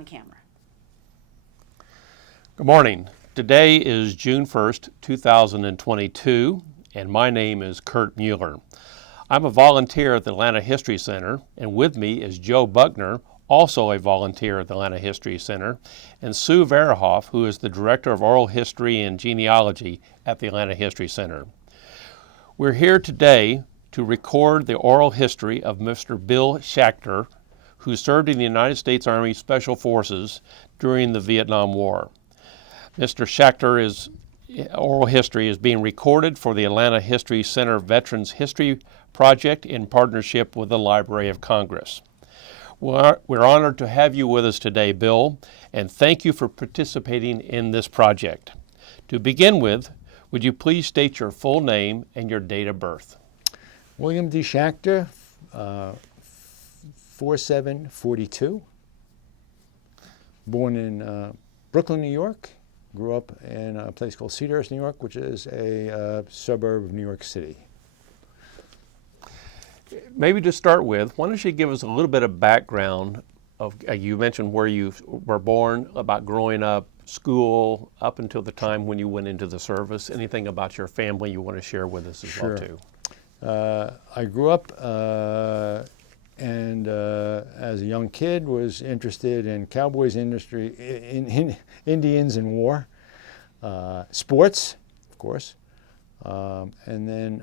on camera. Good morning. Today is June 1st, 2022, and my name is Kurt Mueller. I'm a volunteer at the Atlanta History Center, and with me is Joe Buckner, also a volunteer at the Atlanta History Center, and Sue Verhoff, who is the Director of Oral History and Genealogy at the Atlanta History Center. We're here today to record the oral history of Mr. Bill Schachter, who served in the United States Army Special Forces during the Vietnam War. Mr. Schachter's oral history is being recorded for the Atlanta History Center Veterans History Project in partnership with the Library of Congress. We're honored to have you with us today, Bill, and thank you for participating in this project. To begin with, would you please state your full name and your date of birth? William D. Schachter, 4742, born in Brooklyn, New York. Grew up in a place called Cedarhurst, New York, which is a suburb of New York City. Maybe to start with, why don't you give us a little bit of background of, you mentioned where you were born, about growing up, school, up until the time when you went into the service. Anything about your family you want to share with us as well, too? I grew up and as a young kid was interested in cowboys industry, in Indians and war, sports, of course, and then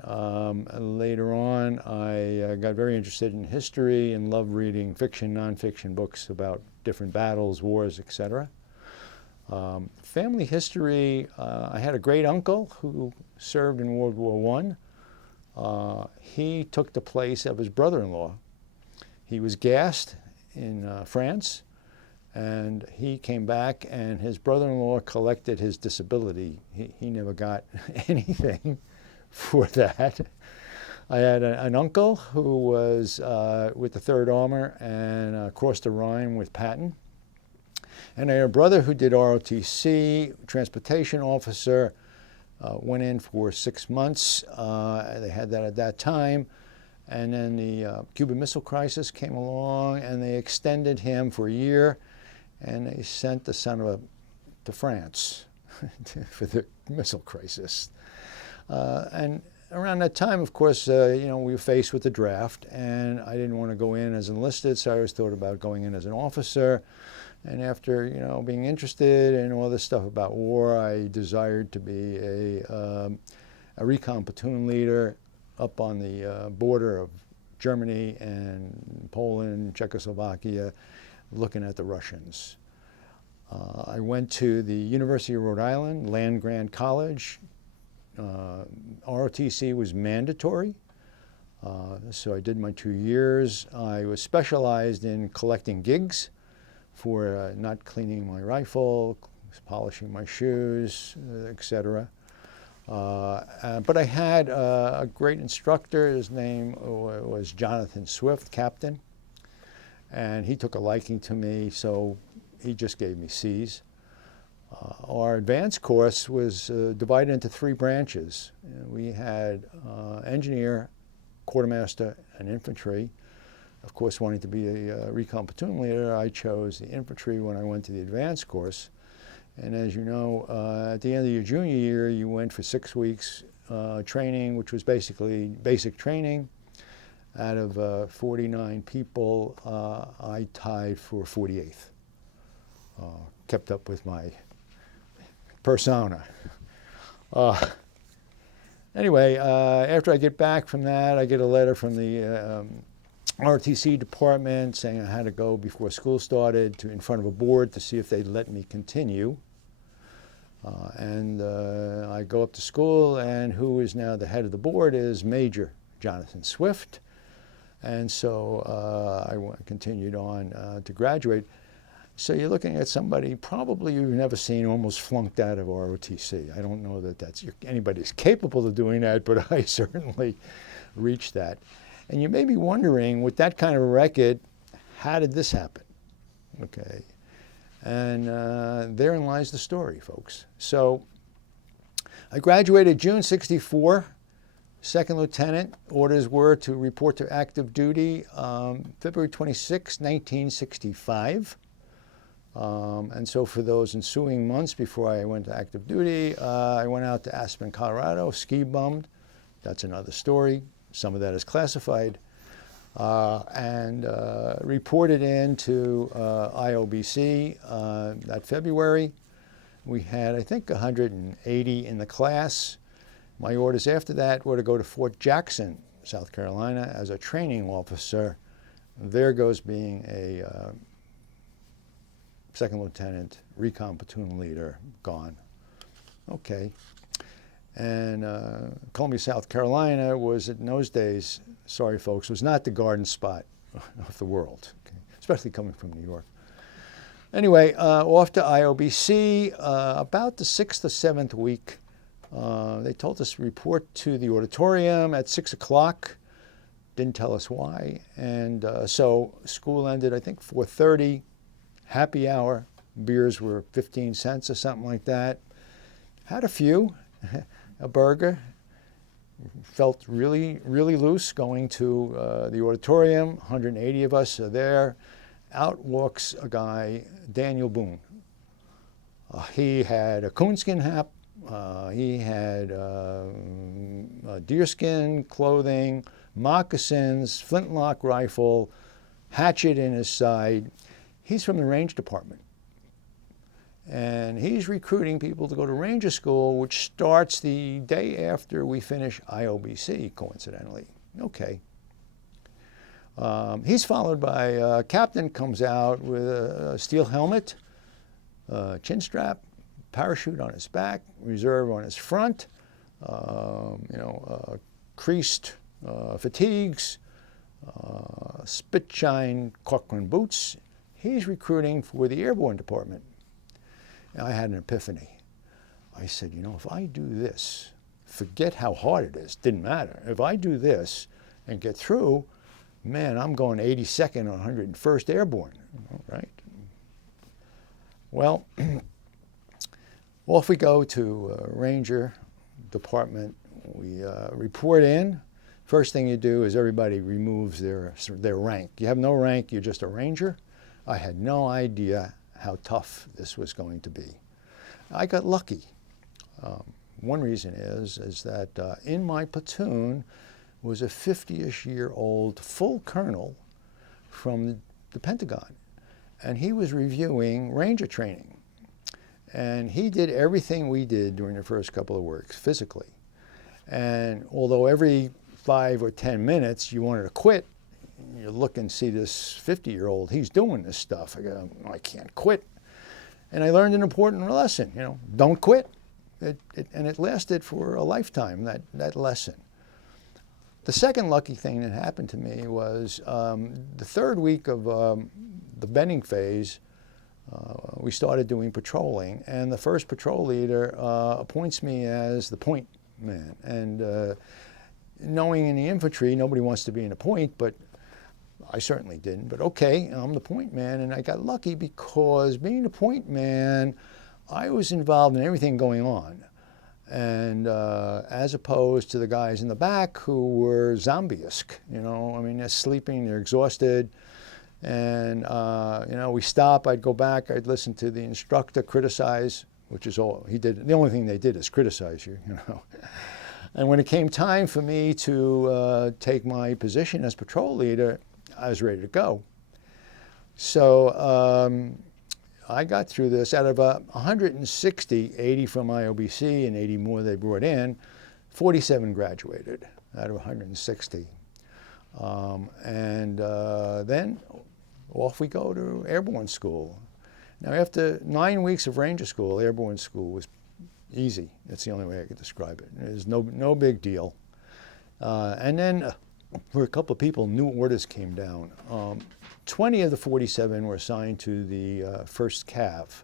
later on I got very interested in history and loved reading fiction, nonfiction books about different battles, wars, etc. Family history, I had a great uncle who served in World War I. He took the place of his brother-in-law. He was gassed in France, and he came back, and his brother-in-law collected his disability. He never got anything for that. I had an uncle who was with the 3rd Armor and crossed the Rhine with Patton. And I had a brother who did ROTC, transportation officer, went in for 6 months. They had that at that time. And then the Cuban Missile Crisis came along, and they extended him for a year, and they sent the son of a to France for the missile crisis. And around that time, of course, we were faced with the draft, and I didn't want to go in as enlisted, so I always thought about going in as an officer. And after, being interested in all this stuff about war, I desired to be a recon platoon leader up on the border of Germany and Poland, Czechoslovakia, looking at the Russians. I went to the University of Rhode Island, land-grant college. ROTC was mandatory, so I did my 2 years. I was specialized in collecting gigs for not cleaning my rifle, polishing my shoes, etc. But I had a great instructor. His name was Jonathan Swift, captain, and he took a liking to me, so he just gave me C's. Our advanced course was divided into 3 branches. We had engineer, quartermaster, and infantry. Of course, wanting to be a recon platoon leader, I chose the infantry when I went to the advanced course. And as you know, at the end of your junior year, you went for 6 weeks training, which was basically basic training. Out of 49 people, I tied for 48th. Kept up with my persona. Anyway, after I get back from that, I get a letter from the ROTC department saying I had to go before school started in front of a board to see if they'd let me continue. And I go up to school, and who is now the head of the board is Major Jonathan Swift. And so I continued on to graduate. So you're looking at somebody probably you've never seen, almost flunked out of ROTC. I don't know that anybody's capable of doing that, but I certainly reached that. And you may be wondering, with that kind of a record, how did this happen? Okay. And therein lies the story, folks. So I graduated June '64, second lieutenant. Orders were to report to active duty February 26, 1965. And so for those ensuing months before I went to active duty, I went out to Aspen, Colorado, ski bummed. That's another story. Some of that is classified. And reported in to IOBC that February. We had, I think, 180 in the class. My orders after that were to go to Fort Jackson, South Carolina, as a training officer. There goes being a second lieutenant, recon platoon leader, gone. Okay. And Columbia, South Carolina was, in those days, sorry folks, was not the garden spot of the world, okay? Especially coming from New York. Anyway, off to IOBC, about the 6th or 7th week, they told us to report to the auditorium at 6 o'clock. Didn't tell us why. And so school ended, I think, 4:30, happy hour. Beers were 15 cents or something like that. Had a few, a burger. Felt really, really loose going to the auditorium. 180 of us are there. Out walks a guy, Daniel Boone. He had a coonskin hat. He had deerskin clothing, moccasins, flintlock rifle, hatchet in his side. He's from the Range Department. And he's recruiting people to go to Ranger School, which starts the day after we finish IOBC, coincidentally. Okay. He's followed by a captain comes out with a steel helmet, chin strap, parachute on his back, reserve on his front, creased fatigues, spit shine Corcoran boots. He's recruiting for the Airborne Department. And I had an epiphany. I said, if I do this, forget how hard it is, didn't matter. If I do this and get through, man, I'm going 82nd or 101st Airborne, right? Well, off we go to Ranger Department. We report in. First thing you do is everybody removes their rank. You have no rank, you're just a Ranger. I had no idea how tough this was going to be. I got lucky. One reason is that in my platoon was a 50-ish year old full colonel from the Pentagon, and he was reviewing Ranger training. And he did everything we did during the first couple of weeks physically. And although every 5 or 10 minutes you wanted to quit, you look and see this 50-year-old, he's doing this stuff. I go, I can't quit. And I learned an important lesson, don't quit. And it lasted for a lifetime, that lesson. The second lucky thing that happened to me was the third week of the bending phase, we started doing patrolling, and the first patrol leader appoints me as the point man. And knowing in the infantry, nobody wants to be in a point, but I certainly didn't. But okay, I'm the point man, and I got lucky because being the point man, I was involved in everything going on. And as opposed to the guys in the back who were zombie-esque, they're sleeping, they're exhausted. And, we stop, I'd go back, I'd listen to the instructor criticize, which is all he did. The only thing they did is criticize you, And when it came time for me to take my position as patrol leader, I was ready to go. So I got through this. Out of 160, 80 from IOBC and 80 more they brought in, 47 graduated out of 160. Then off we go to Airborne School. Now after 9 weeks of Ranger School, Airborne School was easy. That's the only way I could describe it. There's no big deal. And then for a couple of people, new orders came down. 20 of the 47 were assigned to the 1st Cav,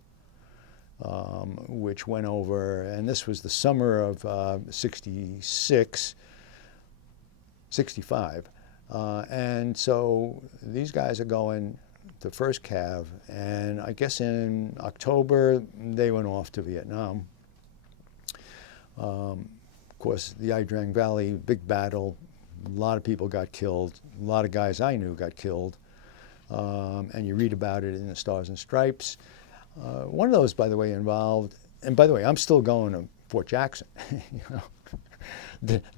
which went over, and this was the summer of 66, 65. And so these guys are going to 1st Cav, and I guess in October they went off to Vietnam. Of course, the Ia Drang Valley, big battle, a lot of people got killed, a lot of guys I knew got killed, and you read about it in the Stars and Stripes. One of those, by the way, involved, and by the way, I'm still going to Fort Jackson. You know?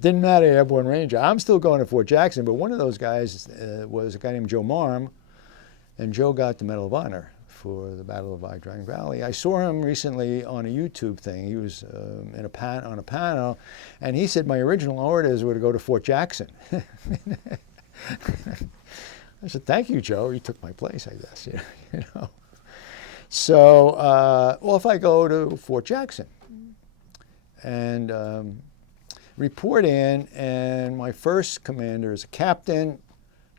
Didn't matter, Airborne Ranger. I'm still going to Fort Jackson, but one of those guys was a guy named Joe Marm, and Joe got the Medal of Honor for the Battle of Eye-Dragon Valley. I saw him recently on a YouTube thing. He was on a panel, and he said my original orders were to go to Fort Jackson. I said, thank you, Joe. You took my place, I guess. You know. So off I go to Fort Jackson and report in, and my first commander is a captain,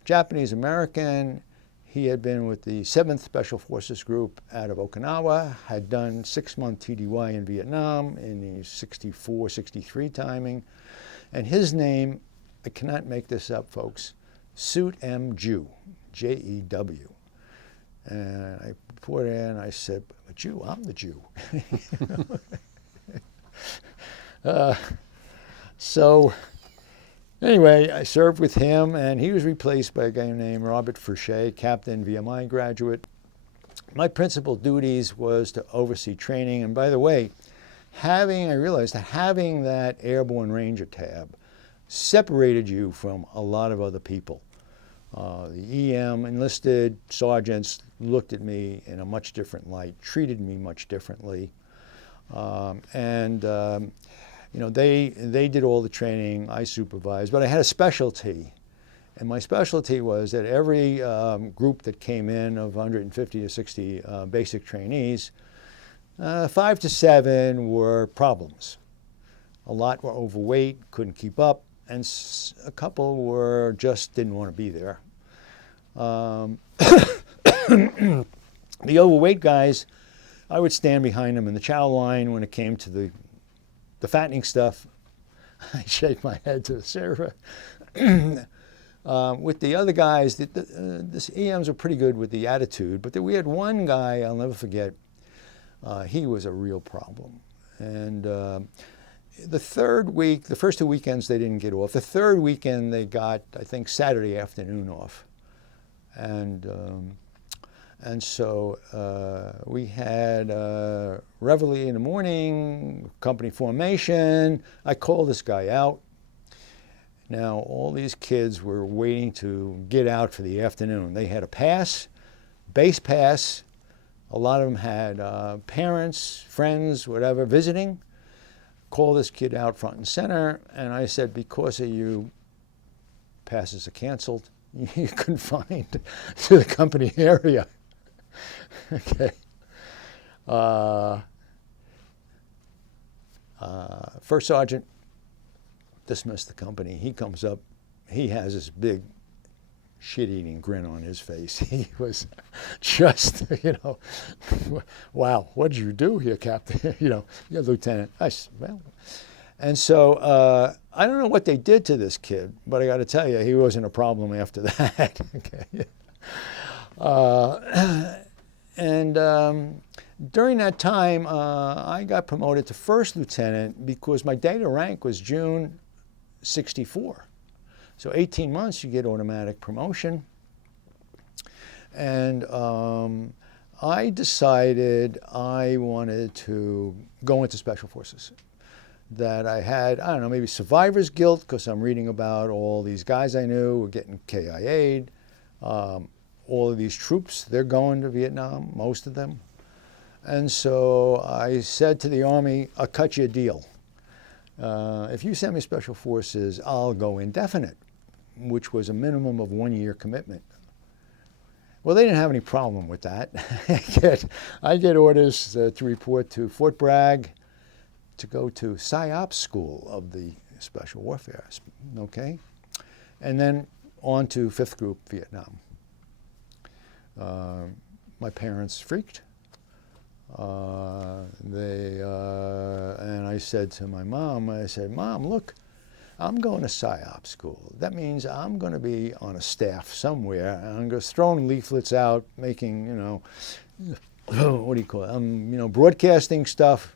Japanese-American. He had been with the 7th Special Forces Group out of Okinawa, had done 6-month TDY in Vietnam in the 64, 63 timing. And his name, I cannot make this up, folks, Suit M. Jew, J-E-W. And I put in, I said, a Jew, I'm the Jew. So anyway, I served with him, and he was replaced by a guy named Robert Fouché, Captain, VMI graduate. My principal duties was to oversee training. And by the way, I realized that having that Airborne Ranger tab separated you from a lot of other people. The EM enlisted sergeants looked at me in a much different light, treated me much differently. You know, they did all the training, I supervised, but I had a specialty. And my specialty was that every group that came in of 150 to 60 basic trainees, 5 to 7 were problems. A lot were overweight, couldn't keep up, and a couple were just didn't want to be there. The overweight guys, I would stand behind them in the chow line when it came to the fattening stuff. I shake my head to the server. With the other guys, the EMs were pretty good with the attitude, but we had one guy I'll never forget. He was a real problem. And the third week, the first 2 weekends they didn't get off. The third weekend they got, I think, Saturday afternoon off. And so we had reveille in the morning, company formation. I called this guy out. Now, all these kids were waiting to get out for the afternoon. They had a pass, base pass. A lot of them had parents, friends, whatever, visiting. Called this kid out front and center, and I said, because of you, passes are canceled. You confined to the company area. Okay. First sergeant dismissed the company. He comes up. He has this big shit-eating grin on his face. He was just, you know, wow, what did you do here, Captain? You know, you're Lieutenant. I said, well, and so I don't know what they did to this kid, but I got to tell you, he wasn't a problem after that. Okay. During that time, I got promoted to first lieutenant because my date of rank was June 64. So 18 months, you get automatic promotion. And I decided I wanted to go into Special Forces. That I had, I don't know, maybe survivor's guilt because I'm reading about all these guys I knew were getting KIA'd. All of these troops, they're going to Vietnam, most of them. And so I said to the Army, I'll cut you a deal. If you send me Special Forces, I'll go indefinite, which was a minimum of 1-year commitment. Well, they didn't have any problem with that. I get orders to report to Fort Bragg, to go to PSYOP school of the Special Warfare, okay? And then on to 5th Group Vietnam. My parents freaked. And I said to my mom, I said, Mom, look, I'm going to PSYOP school. That means I'm going to be on a staff somewhere, and I'm just throwing leaflets out, making, you know, what do you call it? I'm, you know, broadcasting stuff.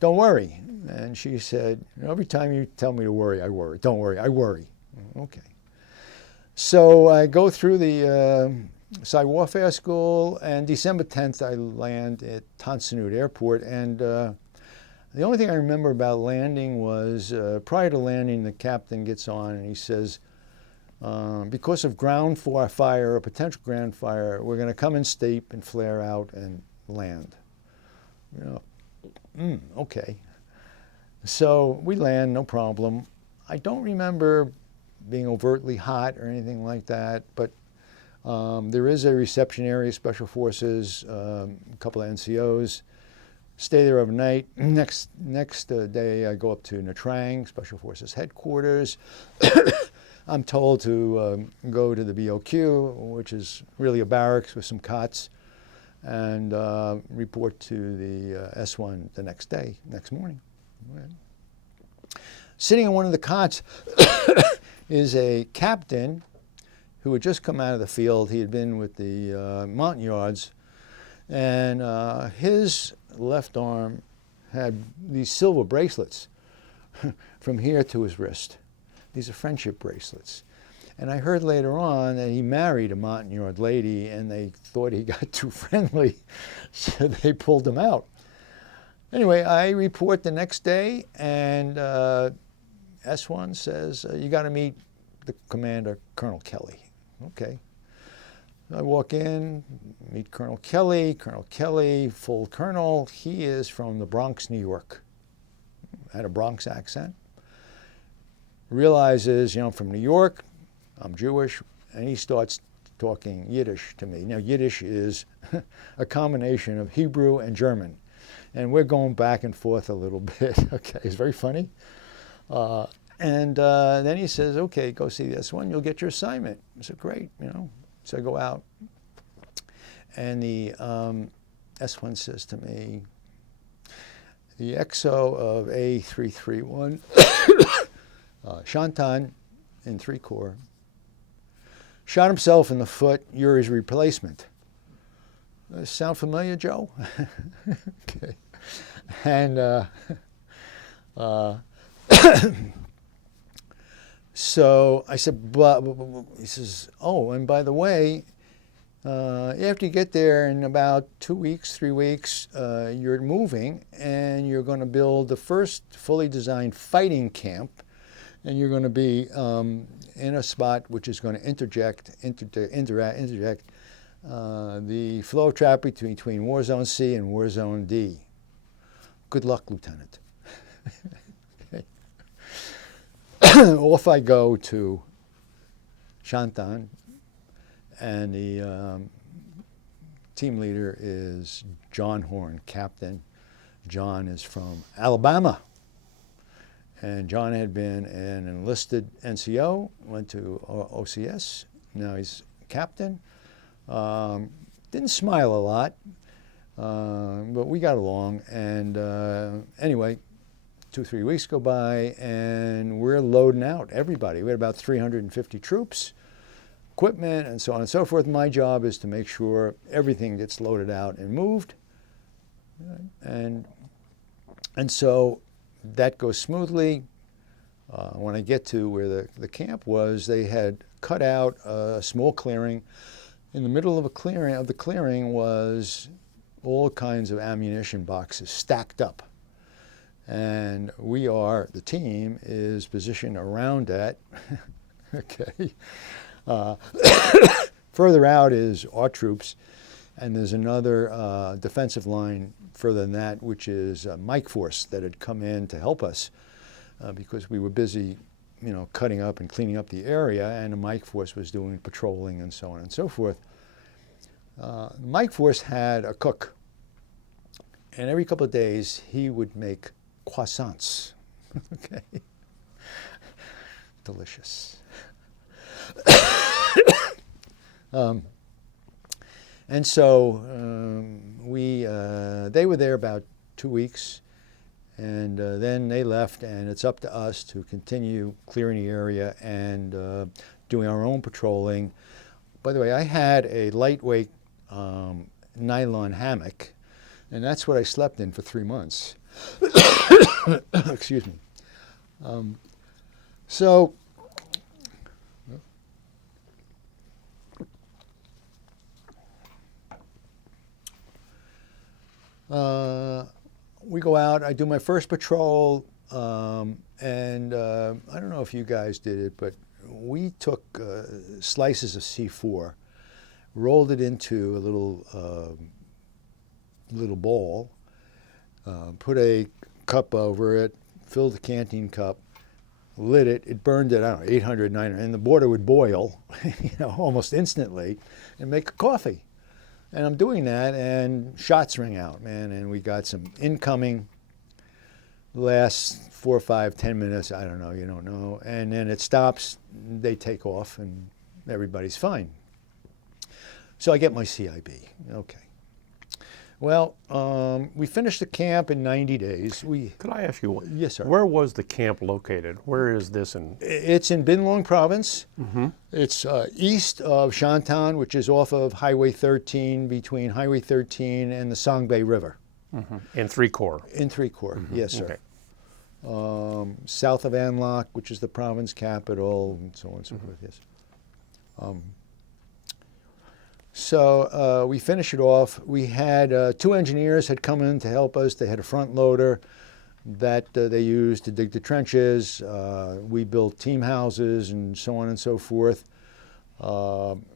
Don't worry. And she said, every time you tell me to worry, I worry. Don't worry, I worry. Okay. So I go through the Side Warfare School, and December 10th I land at Tonsonhood Airport. And the only thing I remember about landing was prior to landing, the captain gets on and he says, because of ground fire, or potential ground fire, we're going to come in steep and flare out and land. Okay. So we land, no problem. I don't remember being overtly hot or anything like that, but there is a reception area, Special Forces, a couple of NCOs. Stay there overnight. Next day, I go up to Nha Trang, Special Forces headquarters. I'm told to go to the BOQ, which is really a barracks with some cots, and report to the S1 the next morning. Sitting in one of the cots is a captain who had just come out of the field. He had been with the Montagnards, and his left arm had these silver bracelets from here to his wrist. These are friendship bracelets. And I heard later on that he married a Montagnard lady, and they thought he got too friendly, so they pulled him out. Anyway, I report the next day, and S1 says, you got to meet the commander, Colonel Kelly. Okay. I walk in, meet Colonel Kelly. Colonel Kelly, full colonel. He is from the Bronx, New York. Had a Bronx accent. Realizes, I'm from New York, I'm Jewish, and he starts talking Yiddish to me. Now, Yiddish is a combination of Hebrew and German, and we're going back and forth a little bit. Okay, it's very funny. And then he says, okay, go see this one, you'll get your assignment. I said, great, So I go out, and the S1 says to me, the XO of A331, Shantan in 3 Corps, shot himself in the foot. You're his replacement. Sound familiar, Joe? Okay. And so I said, but he says, oh, and by the way, after you get there in about 2 weeks, 3 weeks, you're moving, and you're going to build the first fully designed fighting camp. And you're going to be in a spot which is going to interject the flow trap between War Zone C and War Zone D. Good luck, Lieutenant. Okay. Off I go to Shantan, and the team leader is John Horn, captain. John is from Alabama. And John had been an enlisted NCO, went to OCS. Now he's captain. Didn't smile a lot, but we got along. And anyway, 2-3 weeks go by, and we're loading out everybody. We had about 350 troops, equipment, and so on and so forth. My job is to make sure everything gets loaded out and moved. And so that goes smoothly. When I get to where the camp was, they had cut out a small clearing. In the middle of the clearing was all kinds of ammunition boxes stacked up. And the team is positioned around that. Okay. Further out is our troops, and there's another defensive line further than that, which is Mike Force that had come in to help us because we were busy, cutting up and cleaning up the area, and the Mike Force was doing patrolling and so on and so forth. Mike Force had a cook, and every couple of days he would make croissants. Okay, delicious. And so they were there about 2 weeks, and then they left, and it's up to us to continue clearing the area and doing our own patrolling. By the way, I had a lightweight nylon hammock, and that's what I slept in for 3 months. Excuse me. We go out, I do my first patrol, and I don't know if you guys did it, but we took slices of C4, rolled it into a little bowl, put a cup over it, filled the canteen cup, lit it, it burned it, I don't know, 800, 900, and the water would boil, almost instantly, and make a coffee. And I'm doing that, and shots ring out, man, and we got some incoming, last 4, 5, 10 minutes, I don't know, you don't know, and then it stops, they take off, and everybody's fine. So I get my CIB, okay. Well, we finished the camp in 90 days. Could I ask you, yes, sir. Where was the camp located? Where is this in? It's in Bin Long Province. Mm-hmm. It's east of Shantan, which is off of Highway 13, between Highway 13 and the Songbei River. Mm-hmm. In 3 Corps? In 3 Corps, Mm-hmm. yes, sir. Okay. South of An Loc, which is the province capital, and so on and so forth, yes. So we finished it off. We had 2 engineers had come in to help us. They had a front loader that they used to dig the trenches. We built team houses and so on and so forth.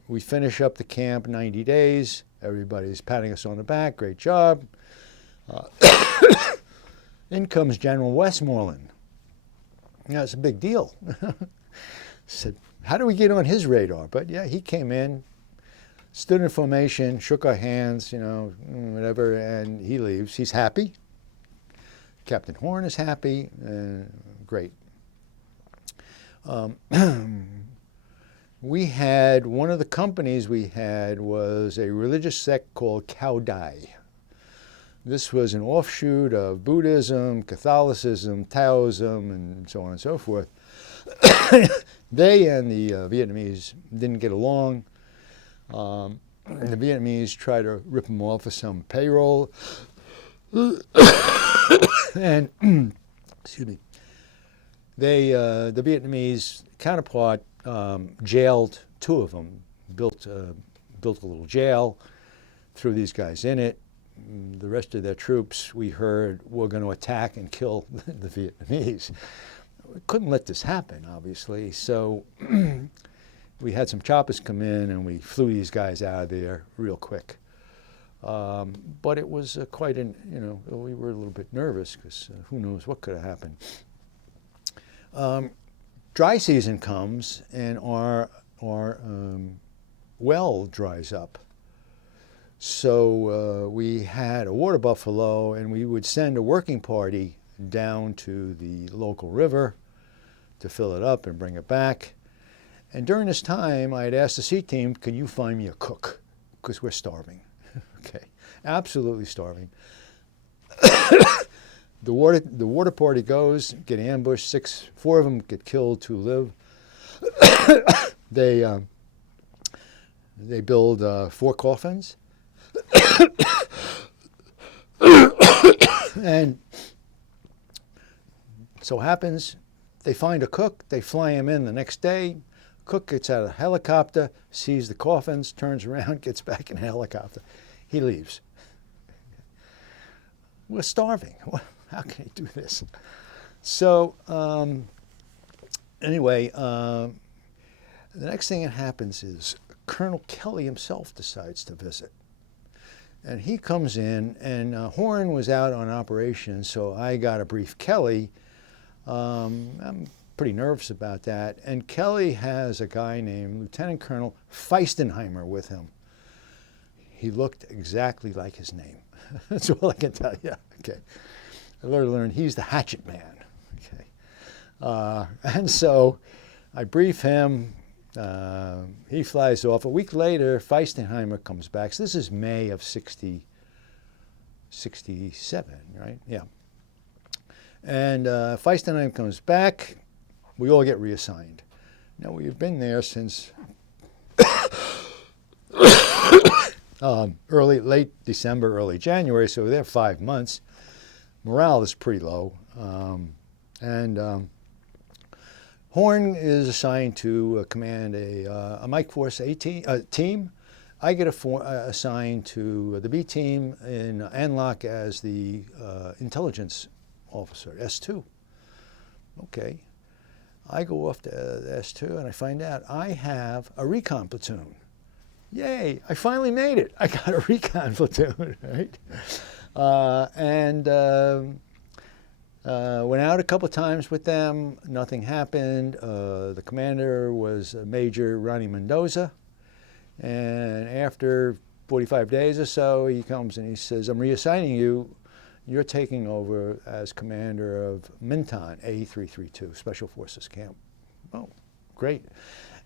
We finish up the camp 90 days. Everybody's patting us on the back. Great job. In comes General Westmoreland. Yeah, it's a big deal. Said, how do we get on his radar? But yeah, he came in, stood in formation, shook our hands, whatever, and he leaves. He's happy. Captain Horn is happy. Great. We had, one of the companies we had was a religious sect called Cao Dai. This was an offshoot of Buddhism, Catholicism, Taoism, and so on and so forth. They and the Vietnamese didn't get along. And the Vietnamese tried to rip them off of some payroll. And, excuse me, the Vietnamese counterpart jailed 2 of them, built a little jail, threw these guys in it. The rest of their troops, we heard, were going to attack and kill the Vietnamese. We couldn't let this happen, obviously, so we had some choppers come in and we flew these guys out of there real quick. But it was quite an, we were a little bit nervous because who knows what could have happened. Dry season comes and our well dries up. So we had a water buffalo, and we would send a working party down to the local river to fill it up and bring it back. And during this time, I had asked the sea team, can you find me a cook? Because we're starving. Okay, absolutely starving. The water party goes, get ambushed, 4 of them get killed, 2 live. They build 4 coffins. And so happens, they find a cook, they fly him in the next day. Cook gets out of a helicopter, sees the coffins, turns around, gets back in a helicopter. He leaves. We're starving. How can he do this? So anyway, the next thing that happens is Colonel Kelly himself decides to visit. And he comes in, and Horn was out on operation, so I got to brief Kelly. I'm pretty nervous about that. And Kelly has a guy named Lieutenant Colonel Feistenheimer with him. He looked exactly like his name. That's all I can tell you. Okay. I learned he's the hatchet man. Okay. And so I brief him. He flies off. A week later, Feistenheimer comes back. So this is May of 67, right? Yeah. And Feistenheimer comes back. We all get reassigned. Now, we've been there since late December, early January, so we're there 5 months. Morale is pretty low. Horn is assigned to command a Mike Force team I get assigned to the B team in ANLOC as the intelligence officer, S2. Okay. I go off to S2 and I find out I have a recon platoon. Yay, I finally made it. I got a recon platoon, right? Went out a couple of times with them. Nothing happened. The commander was Major Ronnie Mendoza. And after 45 days or so, he comes and he says, I'm reassigning you. You're taking over as commander of Minton, A332, Special Forces Camp. Oh, great.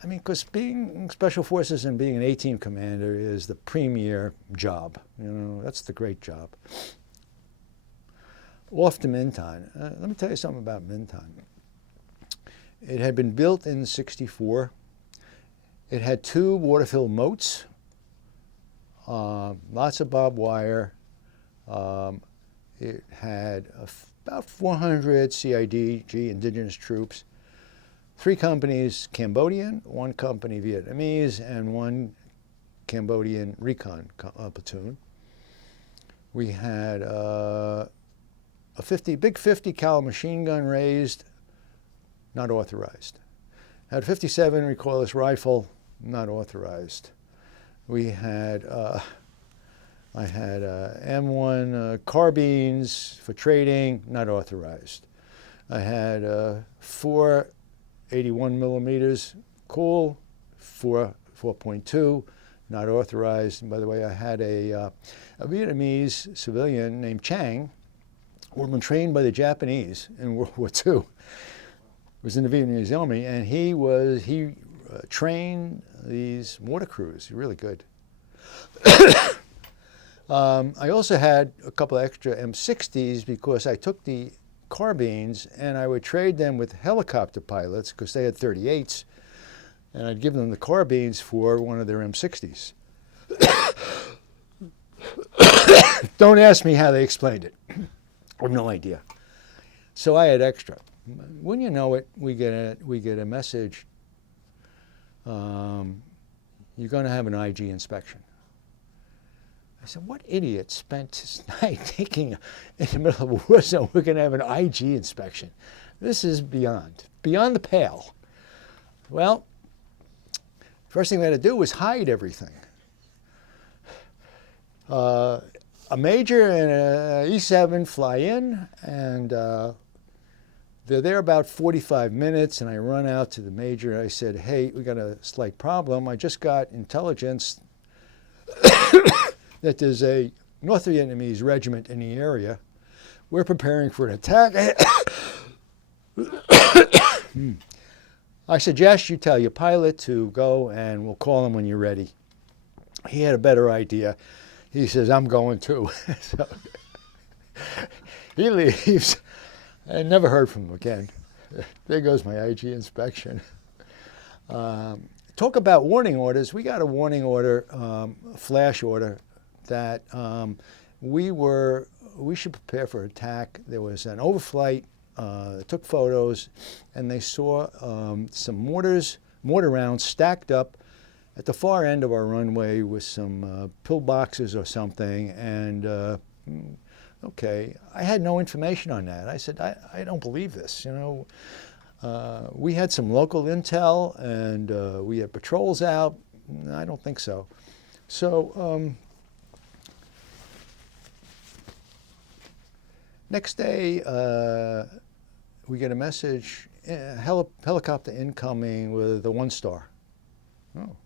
I mean, because being Special Forces and being an A-team commander is the premier job. You know, that's the great job. Off to Minton. Let me tell you something about Minton. It had been built in '64. It had 2 water-filled moats, lots of barbed wire. It had about 400 CIDG, indigenous troops, 3 companies Cambodian, 1 company Vietnamese, and 1 Cambodian recon platoon. We had a big 50 caliber machine gun raised, not authorized. Had a 57 recoilless rifle, not authorized. We had I had M1 carbines for trading, not authorized. I had 4 81 millimeters, cool, 4.2, not authorized. And by the way, I had a Vietnamese civilian named Chang, who had been trained by the Japanese in World War II. Was in the Vietnamese Army, and he trained these mortar crews. He's really good. I also had a couple of extra M60s because I took the carbines and I would trade them with helicopter pilots because they had 38s, and I'd give them the carbines for one of their M60s. Don't ask me how they explained it. I have no idea. So I had extra. When you know it, we get a message. You're going to have an IG inspection. I said, what idiot spent his night thinking in the middle of a war zone we're going to have an IG inspection? This is beyond the pale. Well, first thing we had to do was hide everything. A major and an E7 fly in, and they're there about 45 minutes, and I run out to the major and I said, hey, we got a slight problem. I just got intelligence that there's a North Vietnamese regiment in the area. We're preparing for an attack. I suggest you tell your pilot to go and we'll call him when you're ready. He had a better idea. He says, I'm going too. So he leaves. I never heard from him again. There goes my IG inspection. Talk about warning orders. We got a warning order, flash order, that we should prepare for attack. There was an overflight, took photos, and they saw some mortar rounds stacked up at the far end of our runway with some pillboxes or something. And okay, I had no information on that. I said, I don't believe this. You know, we had some local intel, and we had patrols out. I don't think so. So next day, we get a message, helicopter incoming with a 1-star. Oh.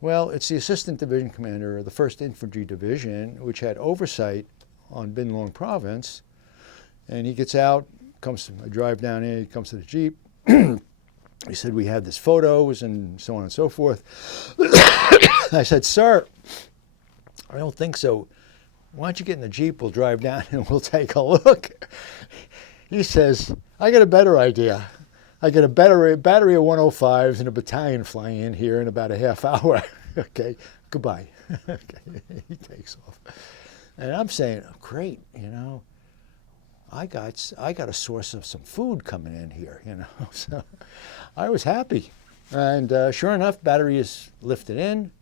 Well, it's the assistant division commander of the 1st Infantry Division, which had oversight on Bin Long Province. And he gets out, I drive down in, he comes to the Jeep. He said, we have this photos and so on and so forth. I said, sir, I don't think so. Why don't you get in the Jeep, we'll drive down and we'll take a look. He says, I got a better idea. I got a battery of 105s and a battalion flying in here in about a half hour. Okay, goodbye. Okay, he takes off. And I'm saying, oh, great, you know, I got a source of some food coming in here, you know. So I was happy. And sure enough, battery is lifted in.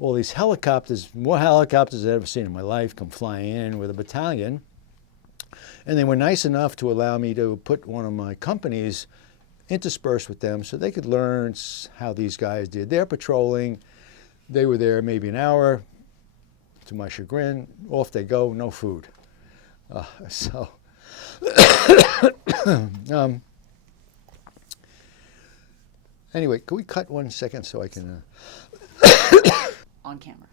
all these helicopters, more helicopters I've ever seen in my life, come flying in with a battalion. And they were nice enough to allow me to put one of my companies interspersed with them so they could learn how these guys did their patrolling. They were there maybe an hour. To my chagrin, off they go, no food. Anyway, can we cut 1 second so I can... On camera.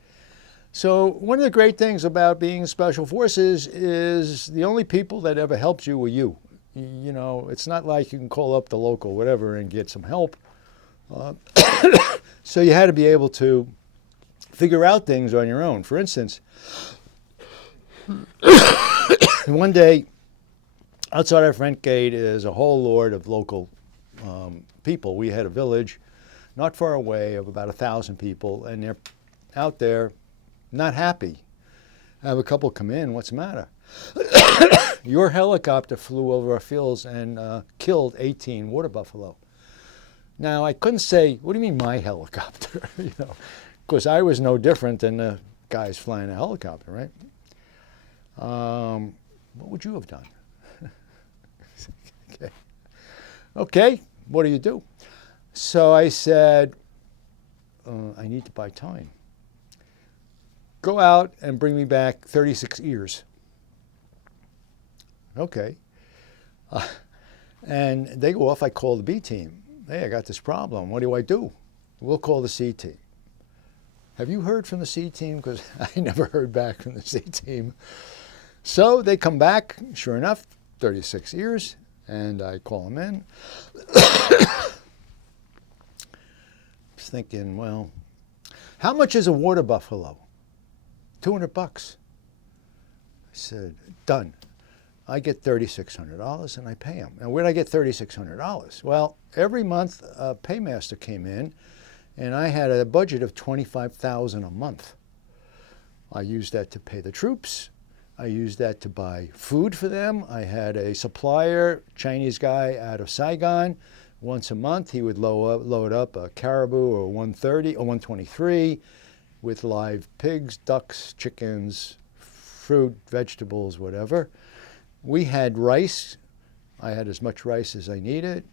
So one of the great things about being in Special Forces is the only people that ever helped you were you. You know, it's not like you can call up the local whatever and get some help. So you had to be able to figure out things on your own. For instance, one day outside our front gate is a whole lord of local people. We had a village not far away of about 1,000 people, and they're out there not happy. I have a couple come in, what's the matter? Your helicopter flew over our fields and killed 18 water buffalo. Now, I couldn't say, what do you mean my helicopter? You know, because I was no different than the guys flying a helicopter, right? What would you have done? Okay, what do you do? So I said, I need to buy time. Go out and bring me back 36 ears. Okay. And they go off, I call the B team. Hey, I got this problem. What do I do? We'll call the C team. Have you heard from the C team? Because I never heard back from the C team. So they come back, sure enough, 36 ears, and I call them in. I was thinking, well, how much is a water buffalo? $200. I said, done. I get $3,600 and I pay them. And where did I get $3,600? Well, every month a paymaster came in and I had a budget of $25,000 a month. I used that to pay the troops. I used that to buy food for them. I had a supplier, Chinese guy out of Saigon. Once a month he would load up a caribou or 130 or 123 with live pigs, ducks, chickens, fruit, vegetables, whatever. We had rice. I had as much rice as I needed.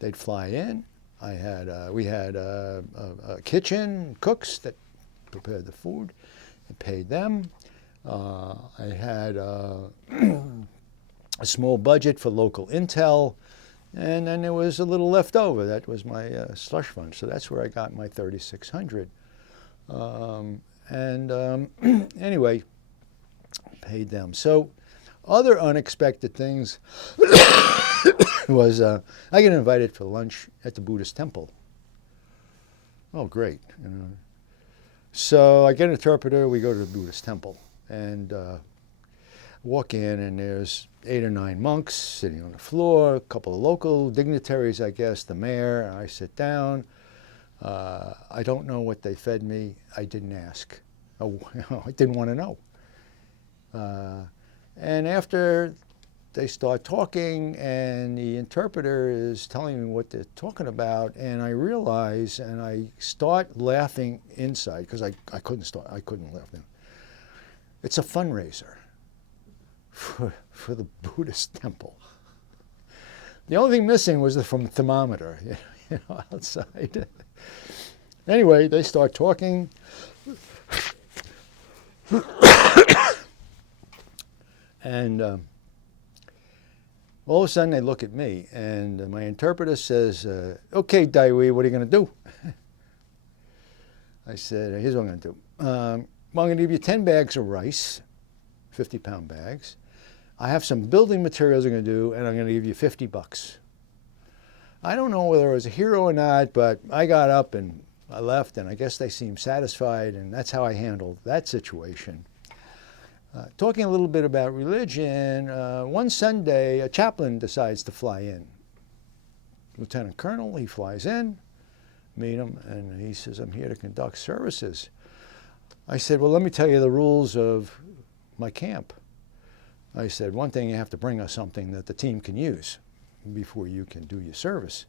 They'd fly in. We had a kitchen, cooks that prepared the food and paid them. I had a small budget for local intel, and then there was a little left over. That was my slush fund. So that's where I got my $3,600. Anyway, paid them. So other unexpected things was I get invited for lunch at the Buddhist temple. Oh, great. You know. So I get an interpreter, we go to the Buddhist temple, and walk in, and there's 8 or 9 monks sitting on the floor, a couple of local dignitaries, I guess, the mayor, and I sit down. I don't know what they fed me. I didn't ask. I didn't want to know. And after they start talking and the interpreter is telling me what they're talking about, and I realize and I start laughing inside because I couldn't laugh then. It's a fundraiser for the Buddhist temple. The only thing missing was the thermometer, you know, outside. Anyway, they start talking. And all of a sudden they look at me, and my interpreter says, okay, Daiwi, what are you going to do? I said, here's what I'm going to do. I'm going to give you 10 bags of rice, 50-pound bags. I have some building materials I'm going to do, and I'm going to give you $50. I don't know whether I was a hero or not, but I got up and I left, and I guess they seemed satisfied, and that's how I handled that situation. Talking a little bit about religion, one Sunday, a chaplain decides to fly in. Lieutenant Colonel, he flies in, meet him, and he says, I'm here to conduct services. I said, well, let me tell you the rules of my camp. I said, one thing, you have to bring us something that the team can use before you can do your service.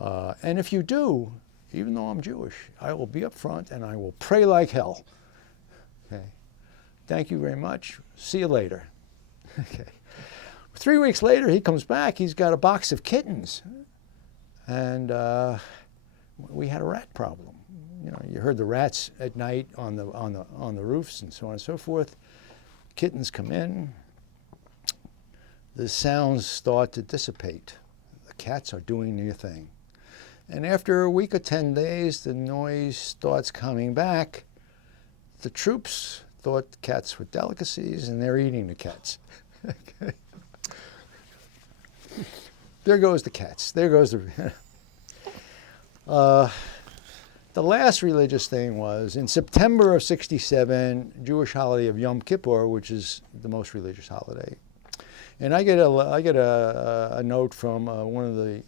And if you do, even though I'm Jewish, I will be up front and I will pray like hell. Okay. Thank you very much. See you later. Okay. 3 weeks later, he comes back. He's got a box of kittens. And we had a rat problem. You know, you heard the rats at night on the roofs and so on and so forth. Kittens come in. The sounds start to dissipate. The cats are doing their thing. And after a week or 10 days, the noise starts coming back. The troops thought the cats were delicacies, and they're eating the cats. Okay. There goes the cats. There goes the... The last religious thing was in September of '67, Jewish holiday of Yom Kippur, which is the most religious holiday. And I get a note from one of the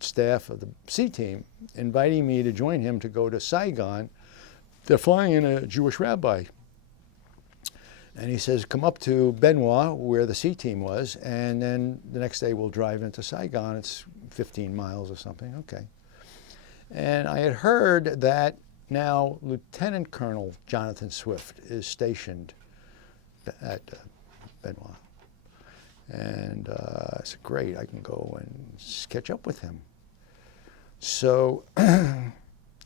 staff of the C team inviting me to join him to go to Saigon. They're flying in a Jewish rabbi. And he says, come up to Benoit, where the C team was, and then the next day we'll drive into Saigon. It's 15 miles or something. Okay. And I had heard that now Lieutenant Colonel Jonathan Swift is stationed at Benoit. And I said, great, I can go and catch up with him. So I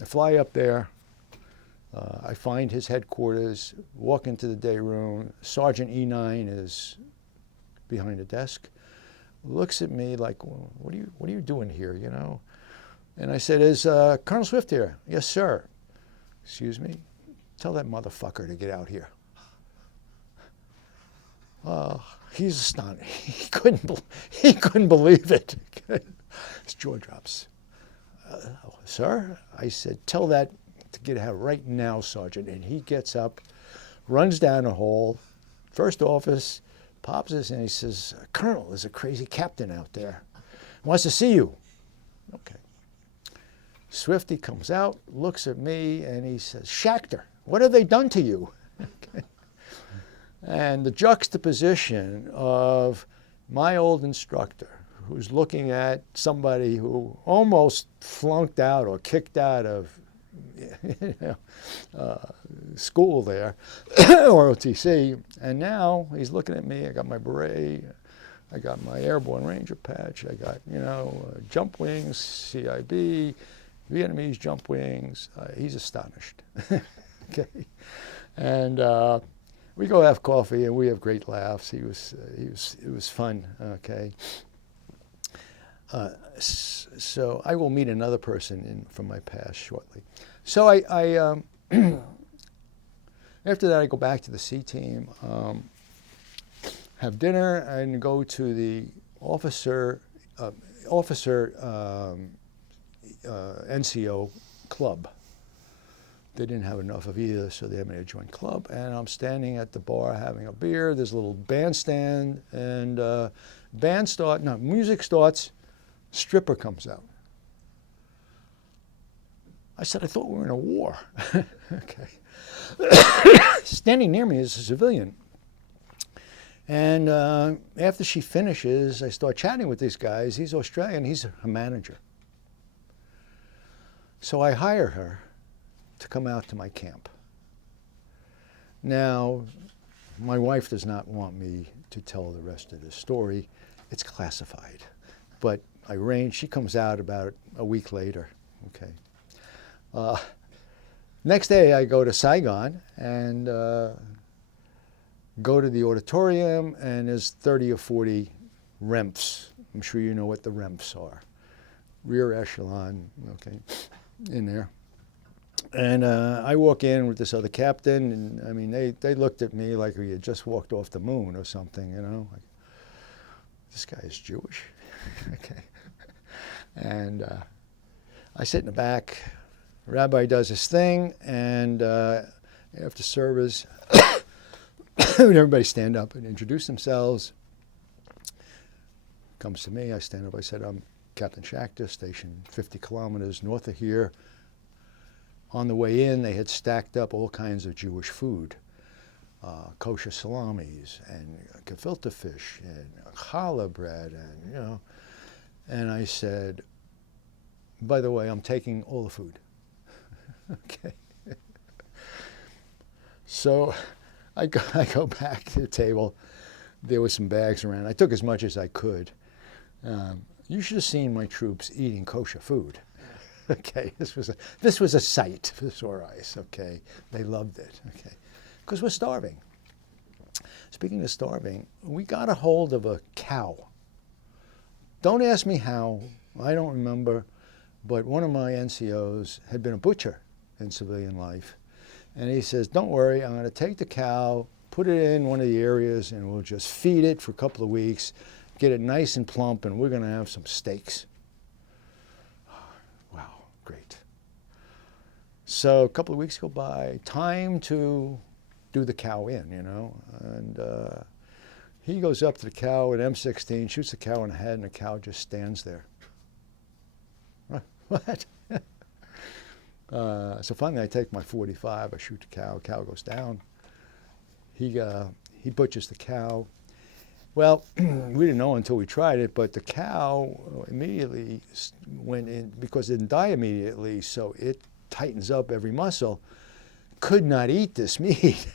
fly up there. I find his headquarters, walk into the day room. Sergeant E9 is behind a desk, looks at me like, well, what are you doing here, you know? And I said, is Colonel Swift here? Yes, sir. Excuse me? Tell that motherfucker to get out here. He's astonished. He couldn't believe it. His jaw drops. Sir? I said, tell that to get out right now, Sergeant. And he gets up, runs down the hall, first office, pops us, and he says, Colonel, there's a crazy captain out there. Wants to see you. Okay. Swifty comes out, looks at me, and he says, Schachter, what have they done to you? Okay. And the juxtaposition of my old instructor, who's looking at somebody who almost flunked out or kicked out of school there, ROTC, and now he's looking at me. I got my beret, I got my Airborne Ranger patch, I got, jump wings, CIB, Vietnamese jump wings. He's astonished. Okay, and we go have coffee and we have great laughs. It was fun. Okay. So I will meet another person from my past shortly. So I after that I go back to the C team, have dinner, and go to the officer NCO club. They didn't have enough of either, so they had me to join club. And I'm standing at the bar having a beer. There's a little bandstand, and music starts. Stripper comes out. I said, I thought we were in a war. Okay. Standing near me is a civilian. And after she finishes, I start chatting with these guys. He's Australian. He's a manager. So I hire her to come out to my camp. Now, my wife does not want me to tell the rest of the story. It's classified. But I arrange, she comes out about a week later. Okay. Next day I go to Saigon and go to the auditorium, and there's 30 or 40 REMFs. I'm sure you know what the REMFs are. Rear echelon, okay, in there. And I walk in with this other captain, and I mean, they looked at me like we had just walked off the moon or something, you know. Like, this guy is Jewish. Okay. And I sit in the back. The rabbi does his thing, and after service, everybody stand up and introduce themselves. Comes to me, I stand up, I said, I'm Captain Schachter, stationed 50 kilometers north of here. On the way in, they had stacked up all kinds of Jewish food, kosher salamis and gefilte fish and challah bread, and And I said, by the way, I'm taking all the food. Okay. So I go back to the table. There were some bags around. I took as much as I could. You should have seen my troops eating kosher food. Okay, this was a sight for sore eyes. Okay, they loved it. Okay, because we're starving. Speaking of starving, we got a hold of a cow. Don't ask me how. I don't remember, but one of my NCOs had been a butcher in civilian life, and he says, "Don't worry, I'm going to take the cow, put it in one of the areas, and we'll just feed it for a couple of weeks, get it nice and plump, and we're going to have some steaks." Wow, great. So a couple of weeks go by, time to do the cow in, and he goes up to the cow with M16, shoots the cow in the head, and the cow just stands there. What? So finally I take my .45, I shoot the cow goes down. He butchers the cow. Well, we didn't know until we tried it, but the cow immediately went in, because it didn't die immediately, so it tightens up every muscle. Could not eat this meat.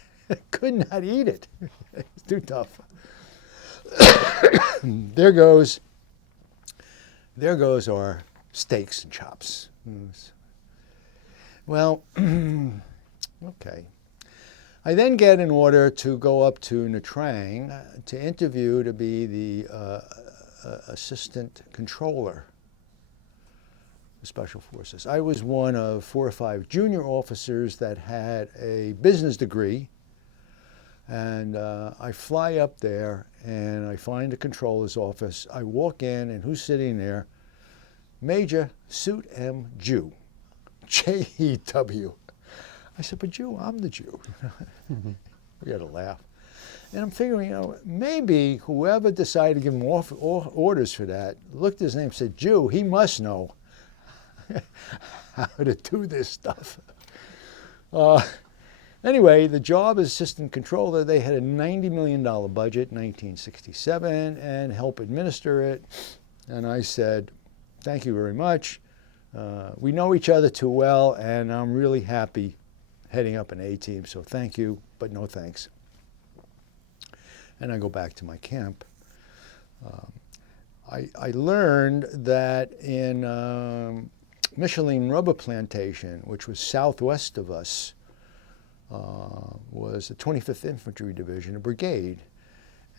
Could not eat it. It's too tough. There goes our steaks and chops. Well, okay. I then get an order to go up to Nha Trang to interview to be the assistant controller of Special Forces. I was one of 4 or 5 junior officers that had a business degree, and I fly up there and I find the controller's office. I walk in, and who's sitting there? Major Suit M. Jew, J-E-W. I said, "But Jew, I'm the Jew." We had a laugh. And I'm figuring, maybe whoever decided to give him orders for that looked at his name and said, "Jew, he must know how to do this stuff." Anyway, the job as assistant controller, they had a $90 million budget in 1967 and help administer it. And I said, "Thank you very much. We know each other too well, and I'm really happy heading up an A-team, so thank you, but no thanks." And I go back to my camp. I learned that in Michelin Rubber Plantation, which was southwest of us, was the 25th Infantry Division, a brigade.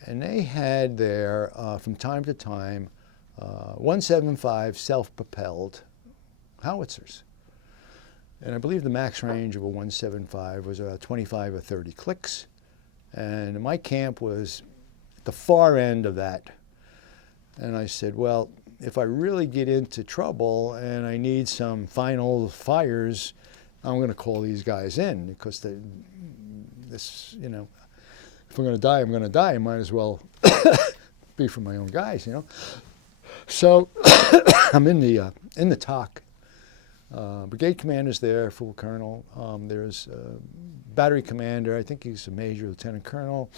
And they had there, from time to time, 175 self-propelled howitzers. And I believe the max range of a 175 was about 25 or 30 clicks. And my camp was at the far end of that. And I said, well, if I really get into trouble and I need some final fires, I'm going to call these guys in, because if I'm going to die, I'm going to die. I might as well be for my own guys, So I'm in the TOC. Brigade commander's there, full colonel. There's a battery commander. I think he's a major lieutenant colonel.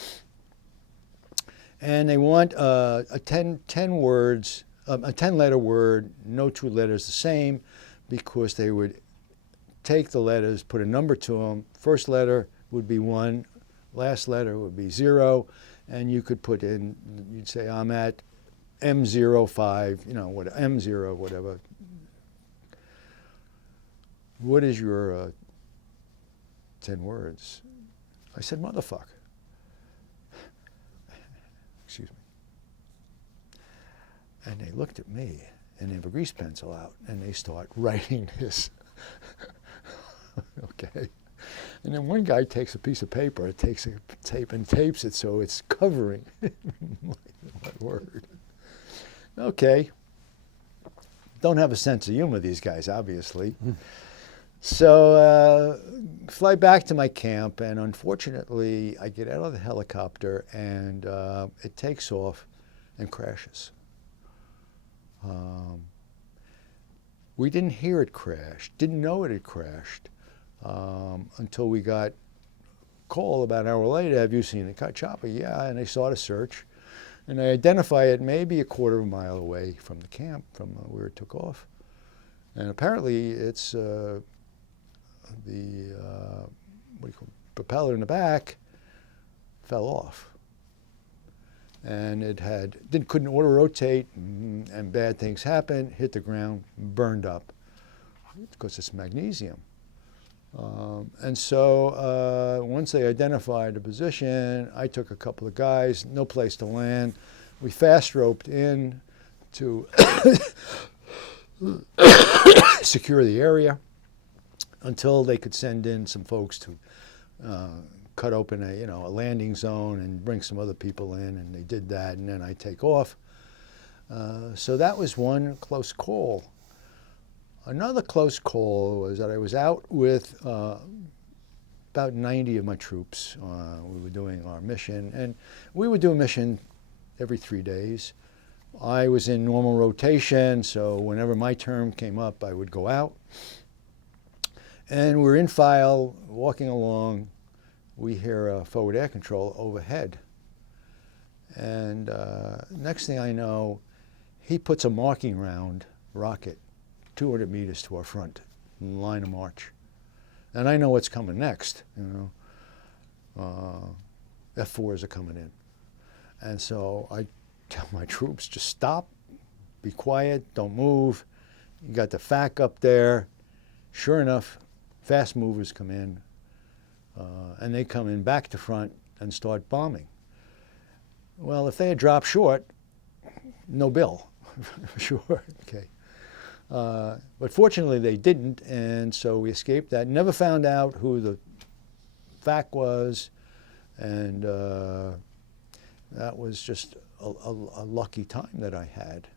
And they want a 10-letter word, no 2 letters the same, because they would take the letters, put a number to them. First letter would be 1, last letter would be 0, and you could put in, you'd say, I'm at M05, M0, whatever. What is your 10 words? I said, motherfucker. Excuse me. And they looked at me, and they have a grease pencil out, and they start writing this. Okay. And then one guy takes a piece of paper, takes a tape and tapes it so it's covering my word. Okay. Don't have a sense of humor, these guys, obviously. So fly back to my camp, and unfortunately, I get out of the helicopter, and it takes off and crashes. We didn't hear it crash, didn't know it had crashed, until we got a call about an hour later. Have you seen the chopper? Yeah, and they started a search, and they identify it maybe a quarter of a mile away from the camp, from where it took off. And apparently it's propeller in the back fell off. And it couldn't auto rotate, and bad things happened, hit the ground, burned up, because it's magnesium. And so once they identified the position, I took a couple of guys, no place to land. We fast roped in to secure the area until they could send in some folks to cut open a landing zone and bring some other people in, and they did that, and then I take off. So that was one close call. Another close call was that I was out with about 90 of my troops. We were doing our mission, and we would do a mission every 3 days. I was in normal rotation, so whenever my term came up, I would go out. And we're in file, walking along. We hear forward air control overhead. And next thing I know, he puts a marking round rocket 200 meters to our front, in line of march. And I know what's coming next, F4s are coming in. And so I tell my troops, just stop, be quiet, don't move. You got the FAC up there. Sure enough, fast movers come in, and they come in back to front and start bombing. Well, if they had dropped short, no bill, sure, okay. But fortunately they didn't, and so we escaped that. Never found out who the FAC was, and that was just a lucky time that I had.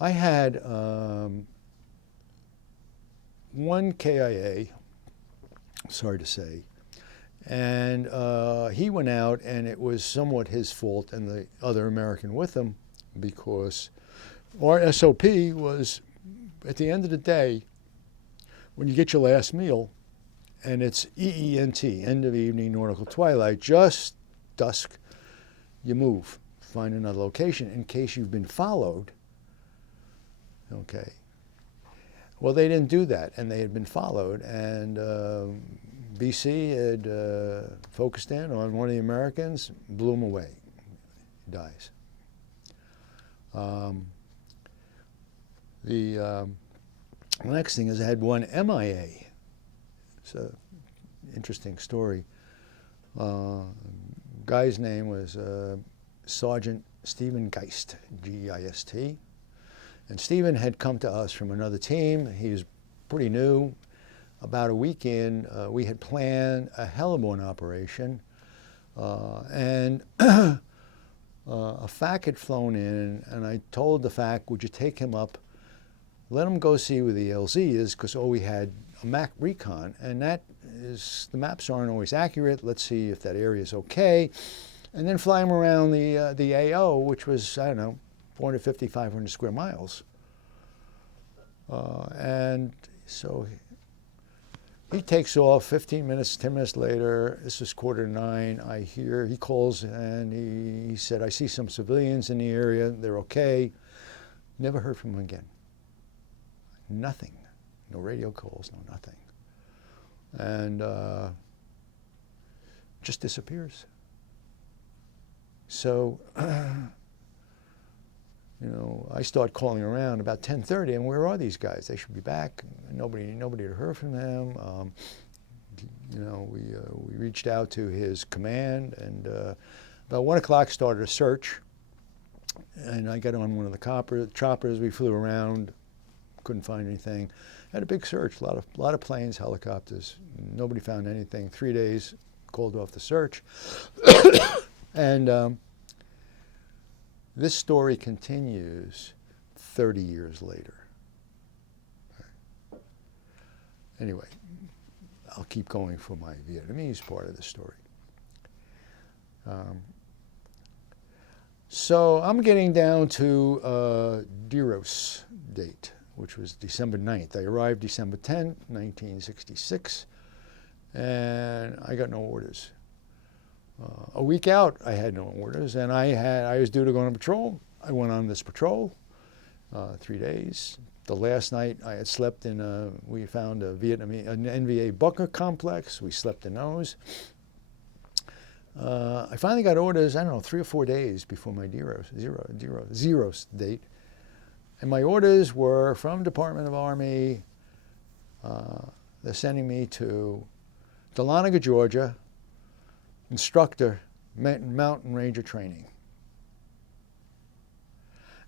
I had one KIA, sorry to say, and he went out, and it was somewhat his fault and the other American with him, because our SOP was, at the end of the day, when you get your last meal, and it's EENT, end of evening, nautical twilight, just dusk, you move, find another location in case you've been followed. Okay. Well, they didn't do that, and they had been followed, and BC had focused in on one of the Americans, blew him away. He dies. The next thing is I had one MIA. It's an interesting story. Guy's name was Sergeant Stephen Geist, G-E-I-S-T. And Stephen had come to us from another team. He was pretty new. About a week in, we had planned a heliborne operation, and a FAC had flown in, and I told the FAC, would you take him up, let him go see where the LZ is, because we had a map recon, and that is, the maps aren't always accurate. Let's see if that area is okay, and then fly him around the AO, which was, I don't know, 450, 500 square miles. And so he takes off. 15 minutes, 10 minutes later, this is 8:45, I hear, he calls, and he said, I see some civilians in the area, they're okay. Never heard from him again. Nothing. No radio calls, no nothing. And just disappears. So, I start calling around about 10:30, and where are these guys? They should be back. Nobody had heard from them. We reached out to his command, and about 1 o'clock started a search. And I got on one of the choppers. We flew around, couldn't find anything. Had a big search, a lot of planes, helicopters. Nobody found anything. 3 days, called off the search. And this story continues 30 years later. Anyway, I'll keep going for my Vietnamese part of the story. So I'm getting down to Diros date, which was December 9th. I arrived December 10th, 1966, and I got no orders. A week out, I had no orders, and I was due to go on a patrol. I went on this patrol, 3 days. The last night I had slept in we found an NVA bunker complex. We slept in those. I finally got orders, I don't know, 3 or 4 days before my zero date. And my orders were from Department of Army. They're sending me to Dahlonega, Georgia, instructor, mountain ranger training.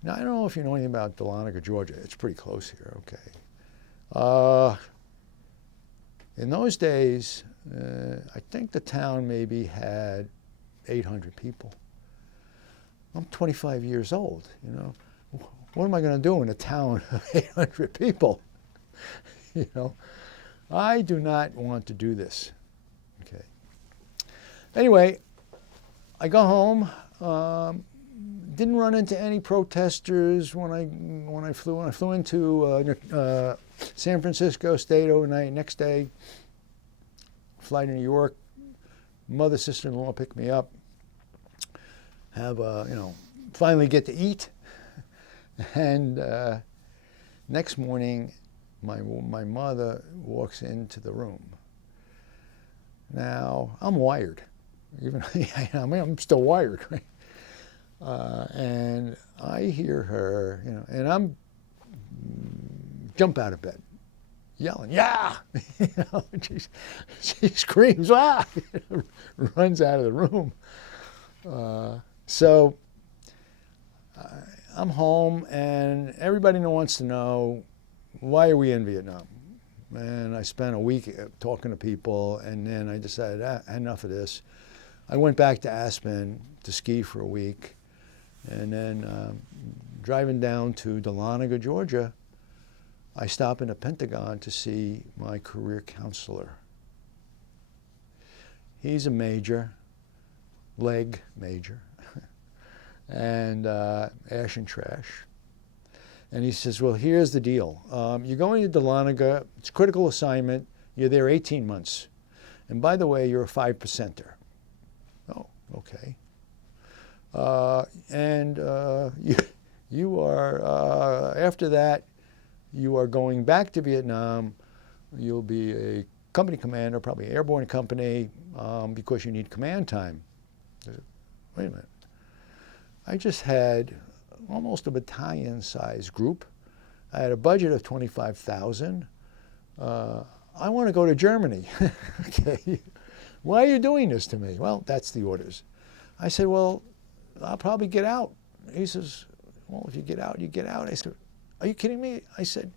Now, I don't know if you know anything about Dahlonega, Georgia. It's pretty close here, okay. In those days, I think the town maybe had 800 people. I'm 25 years old, you know. What am I going to do in a town of 800 people? You know, I do not want to do this, okay. Anyway, I go home. Didn't run into any protesters when I flew. When I flew into San Francisco, stayed overnight. Next day, fly to New York. Mother, sister-in-law picked me up. Have finally get to eat. And next morning, my mother walks into the room. Now I'm wired, even I'm still wired, right? And I hear her, you know, and I'm jump out of bed, yelling, "Yeah!" You know, she screams, "Ah!" Runs out of the room. So I'm home, and everybody wants to know, why are we in Vietnam? And I spent a week talking to people, and then I decided, enough of this. I went back to Aspen to ski for a week. And then driving down to Dahlonega, Georgia, I stop in the Pentagon to see my career counselor. He's a major, leg major, and ash and trash. And he says, well, here's the deal. You're going to Dahlonega. It's a critical assignment. You're there 18 months. And by the way, you're a 5%er. Oh, okay. You are, after that, you are going back to Vietnam. You'll be a company commander, probably an airborne company, because you need command time. Wait a minute. I just had almost a battalion-sized group. I had a budget of $25,000. I want to go to Germany. Okay. Why are you doing this to me? Well, that's the orders. I said, well, I'll probably get out. He says, well, if you get out, you get out. I said, are you kidding me? I said,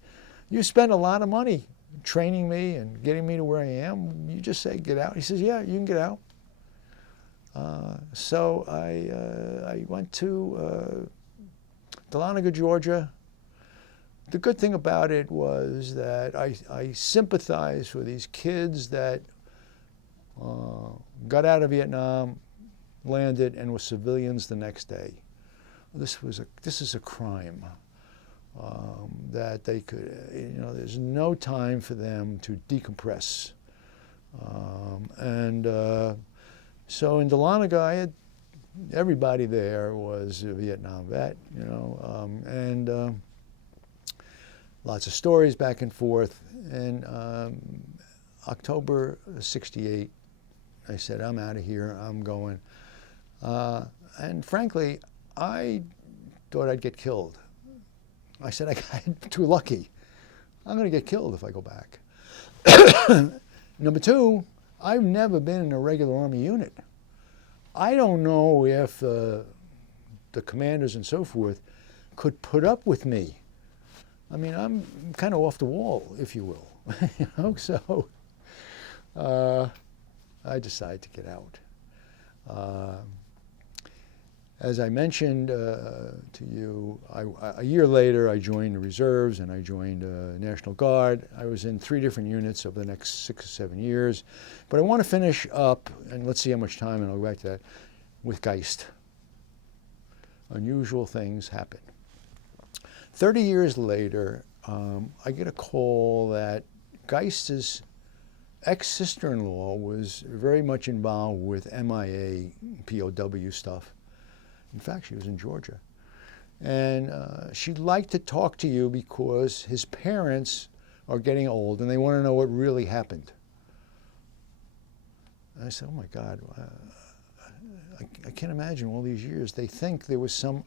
you spend a lot of money training me and getting me to where I am. You just say get out. He says, yeah, you can get out. So I went to Dahlonega, Georgia. The good thing about it was that I sympathized with these kids that got out of Vietnam, landed, and were civilians the next day. This is a crime that they could, you know, there's no time for them to decompress. So in Dahlonega, I had everybody there was a Vietnam vet, you know, lots of stories back and forth. And October '68, I said, I'm out of here, I'm going. And frankly, I thought I'd get killed. I said, I got too lucky. I'm going to get killed if I go back. Number two, I've never been in a regular Army unit. I don't know if the commanders and so forth could put up with me. I mean, I'm kind of off the wall, if you will. You know, so I decided to get out. As I mentioned to you, a year later I joined the reserves and I joined National Guard. I was in 3 different units over the next 6 or 7 years. But I want to finish up, and let's see how much time, and I'll go back to that, with Geist. Unusual things happen. 30 years later, I get a call that Geist's ex-sister-in-law was very much involved with MIA, POW stuff. In fact, she was in Georgia. And she'd like to talk to you because his parents are getting old and they want to know what really happened. And I said, oh my God, I can't imagine all these years. They think there was some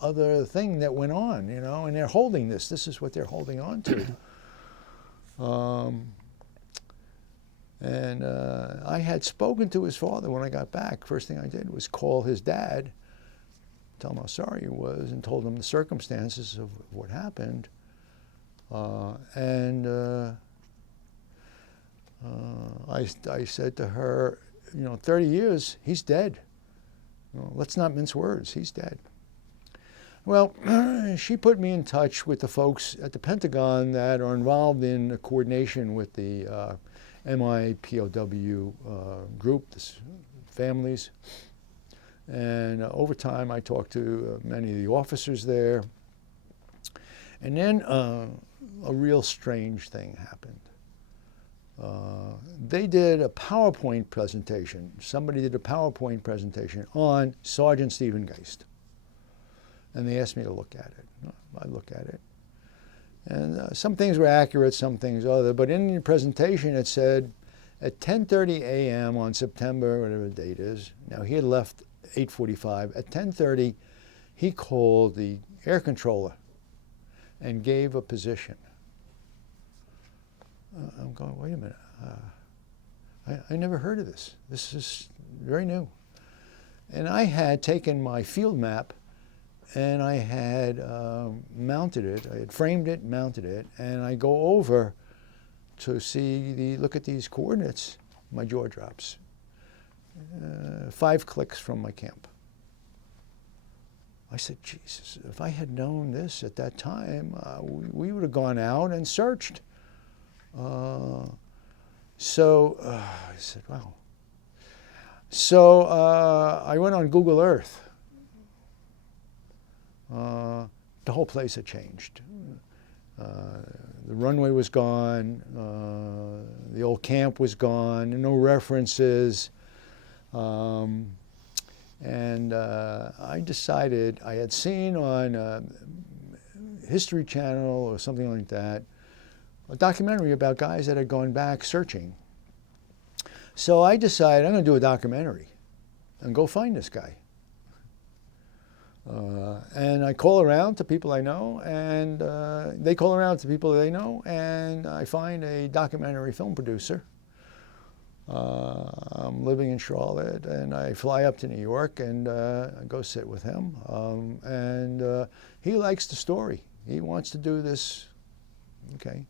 other thing that went on, you know, and they're holding this. This is what they're holding on to. And I had spoken to his father when I got back. First thing I did was call his dad, tell him how sorry he was, and told him the circumstances of what happened. I said to her, you know, 30 years, he's dead. You know, let's not mince words, he's dead. Well, she put me in touch with the folks at the Pentagon that are involved in the coordination with the MIPOW group, the families. And over time, I talked to many of the officers there. And then a real strange thing happened. They did a PowerPoint presentation. Somebody did a PowerPoint presentation on Sergeant Stephen Geist. And they asked me to look at it. I looked at it. And some things were accurate, some things other. But in the presentation, it said at 10:30 a.m. on September, whatever the date is. Now, he had left 8:45. At 10:30, he called the air controller and gave a position. I'm going, wait a minute. I never heard of this. This is very new. And I had taken my field map and I had mounted it. I had framed it, mounted it, and I go over to look at these coordinates. My jaw drops. 5 clicks from my camp. I said, Jesus, if I had known this at that time, we would have gone out and searched. I said, wow. So I went on Google Earth. The whole place had changed. The runway was gone. The old camp was gone. No references. I decided, I had seen on History Channel or something like that, a documentary about guys that had gone back searching. So I decided I'm going to do a documentary and go find this guy. And I call around to people I know, and they call around to people they know, and I find a documentary film producer. I'm living in Charlotte, and I fly up to New York and I go sit with him. He likes the story. He wants to do this. Okay.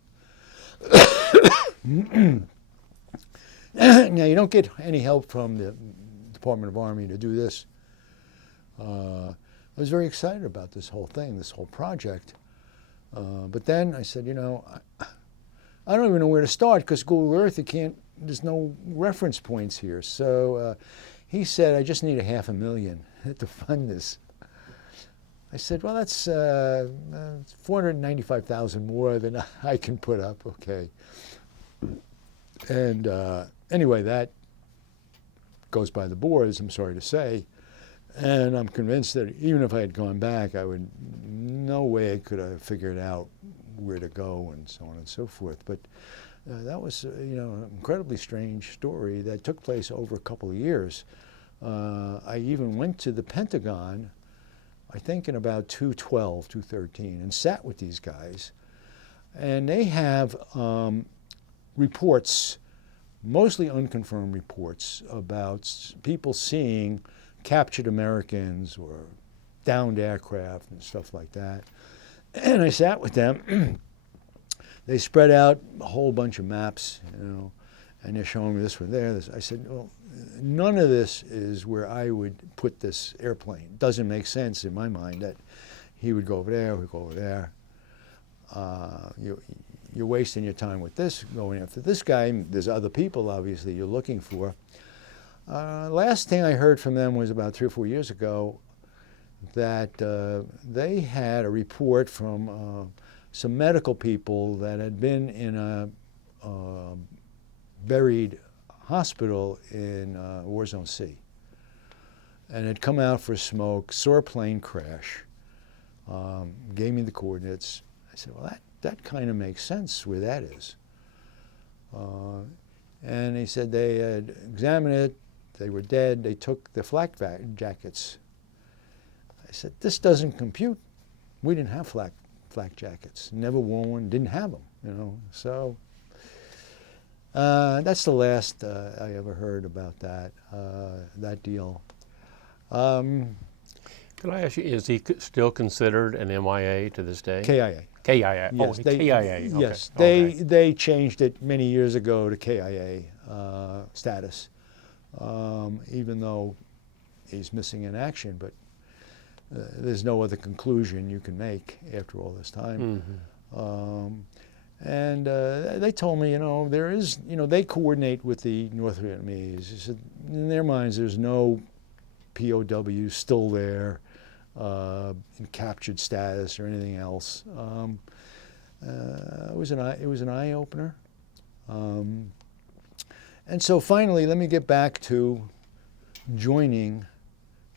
Now, you don't get any help from the Department of Army to do this. I was very excited about this whole thing, this whole project. But then I said, you know, I don't even know where to start because Google Earth, there's no reference points here. So he said, I just need $500,000 to fund this. I said, well, that's $495,000 more than I can put up. Okay. And anyway, that goes by the boards, I'm sorry to say. And I'm convinced that even if I had gone back, no way I could have figured out where to go and so on and so forth. But that was, an incredibly strange story that took place over a couple of years. I even went to the Pentagon, I think in about 2012, 2013, and sat with these guys. And they have reports, mostly unconfirmed reports, about people seeing captured Americans or downed aircraft and stuff like that. And I sat with them. They spread out a whole bunch of maps, and they're showing me this one there. I said, well, none of this is where I would put this airplane. It doesn't make sense in my mind that he would go over there, we go over there. You're wasting your time with this, going after this guy. There's other people, obviously, you're looking for. Last thing I heard from them was about 3 or 4 years ago that they had a report from some medical people that had been in a buried hospital in War Zone C and had come out for a smoke, saw a plane crash, gave me the coordinates. I said, well, that kind of makes sense where that is. And he said they had examined it, they were dead, they took the flak jackets. I said, this doesn't compute. We didn't have flak jackets, never worn one, didn't have them, you know. So that's the last I ever heard about that deal. Could I ask you, is he still considered an MIA to this day? KIA. KIA. Yes, KIA. Okay. Yes, Okay. they changed it many years ago to KIA status, even though he's missing in action, but there's no other conclusion you can make after all this time. Mm-hmm. And they told me, you know, there is, you know, they coordinate with the North Vietnamese. He said, in their minds, there's no POW still there in captured status or anything else. It was an eye opener. And so finally, let me get back to joining,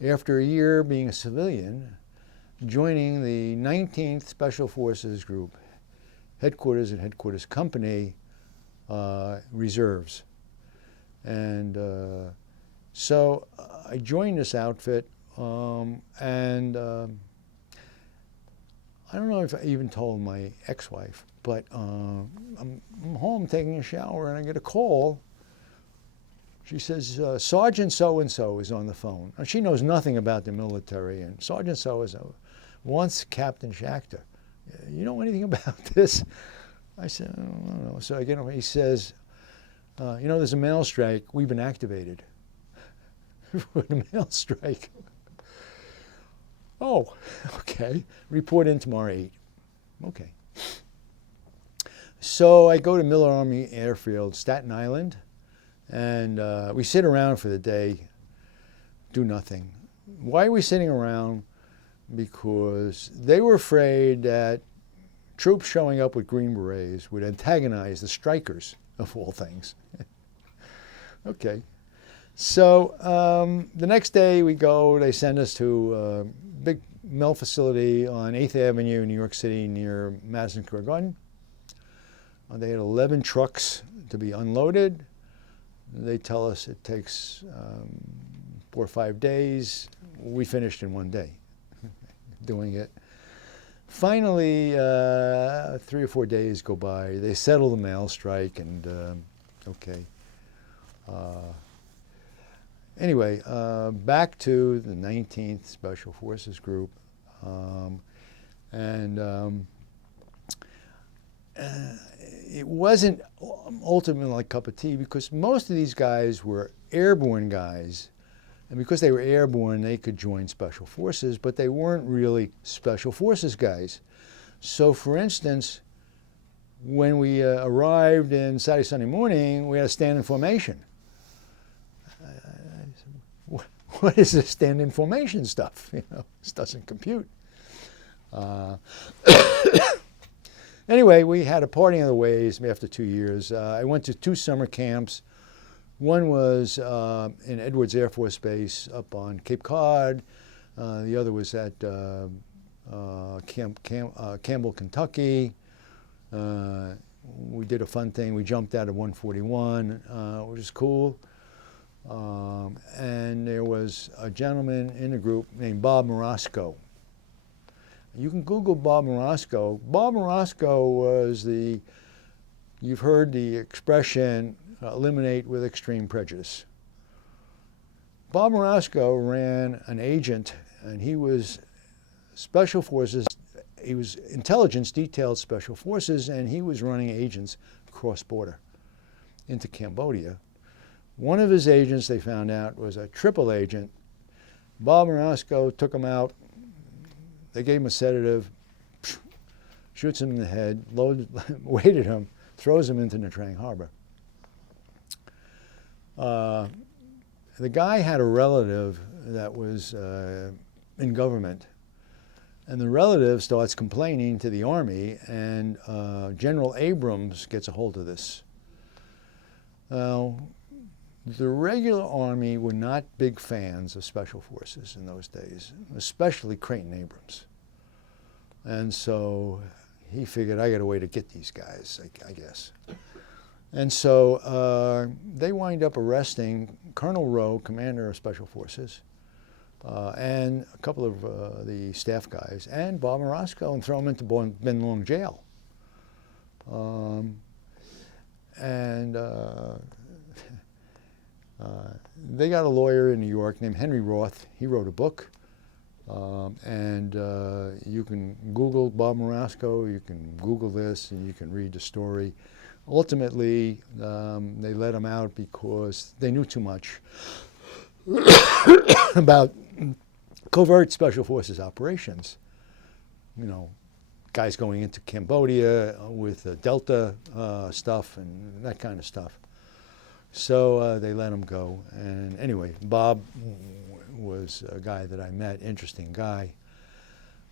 after a year being a civilian, joining the 19th Special Forces Group, headquarters and headquarters company, reserves. And so I joined this outfit, and I don't know if I even told my ex-wife, but I'm home taking a shower and I get a call. She says, Sergeant so-and-so is on the phone. And she knows nothing about the military, and Sergeant so-and-so wants Captain Schachter. You know anything about this? I said, I don't know. So I get him, he says, you know, there's a mail strike. We've been activated for the mail strike. Oh, okay. Report in tomorrow 8. Okay. So I go to Miller Army Airfield, Staten Island, and we sit around for the day, do nothing. Why are we sitting around? Because they were afraid that troops showing up with Green Berets would antagonize the strikers, of all things. Okay. So the next day we go, they send us to a big mill facility on 8th Avenue, New York City, near Madison Square Garden. They had 11 trucks to be unloaded. They tell us it takes 4 or 5 days. We finished in 1 day doing it. Finally, 3 or 4 days go by. They settle the mail strike, and okay. Anyway, back to the 19th Special Forces Group, it wasn't ultimately like a cup of tea, because most of these guys were airborne guys, and because they were airborne, they could join Special Forces, but they weren't really Special Forces guys. So, for instance, when we arrived in Saturday, Sunday morning, we had a stand in formation. What is this stand in formation stuff? You know, this doesn't compute. Anyway, we had a parting of the ways after 2 years. I went to 2 summer camps. One was in Edwards Air Force Base up on Cape Cod. The other was at Campbell, Kentucky. We did a fun thing. We jumped out of 141, which is cool. And there was a gentleman in the group named Bob Morosco. You can Google Bob Morosco. Bob Morosco was you've heard the expression, eliminate with extreme prejudice. Bob Morosco ran an agent, and he was Special Forces. He was intelligence detailed Special Forces, and he was running agents cross-border into Cambodia. One of his agents, they found out, was a triple agent. Bob Morosco took him out. They gave him a sedative, shoots him in the head, weighted him, throws him into Nha Trang Harbor. The guy had a relative that was in government, and the relative starts complaining to the Army, and General Abrams gets a hold of this. Now, the regular Army were not big fans of Special Forces in those days, especially Creighton Abrams. And so he figured, I got a way to get these guys, I guess. And so they wind up arresting Colonel Rowe, commander of Special Forces, and a couple of the staff guys, and Bob Morosco, and throw them into Ben Long jail. They got a lawyer in New York named Henry Roth. He wrote a book. You can Google Bob Morosco, you can Google this, and you can read the story. Ultimately, they let him out because they knew too much about covert Special Forces operations. You know, guys going into Cambodia with Delta stuff and that kind of stuff. So they let him go. And anyway, Bob was a guy that I met, interesting guy.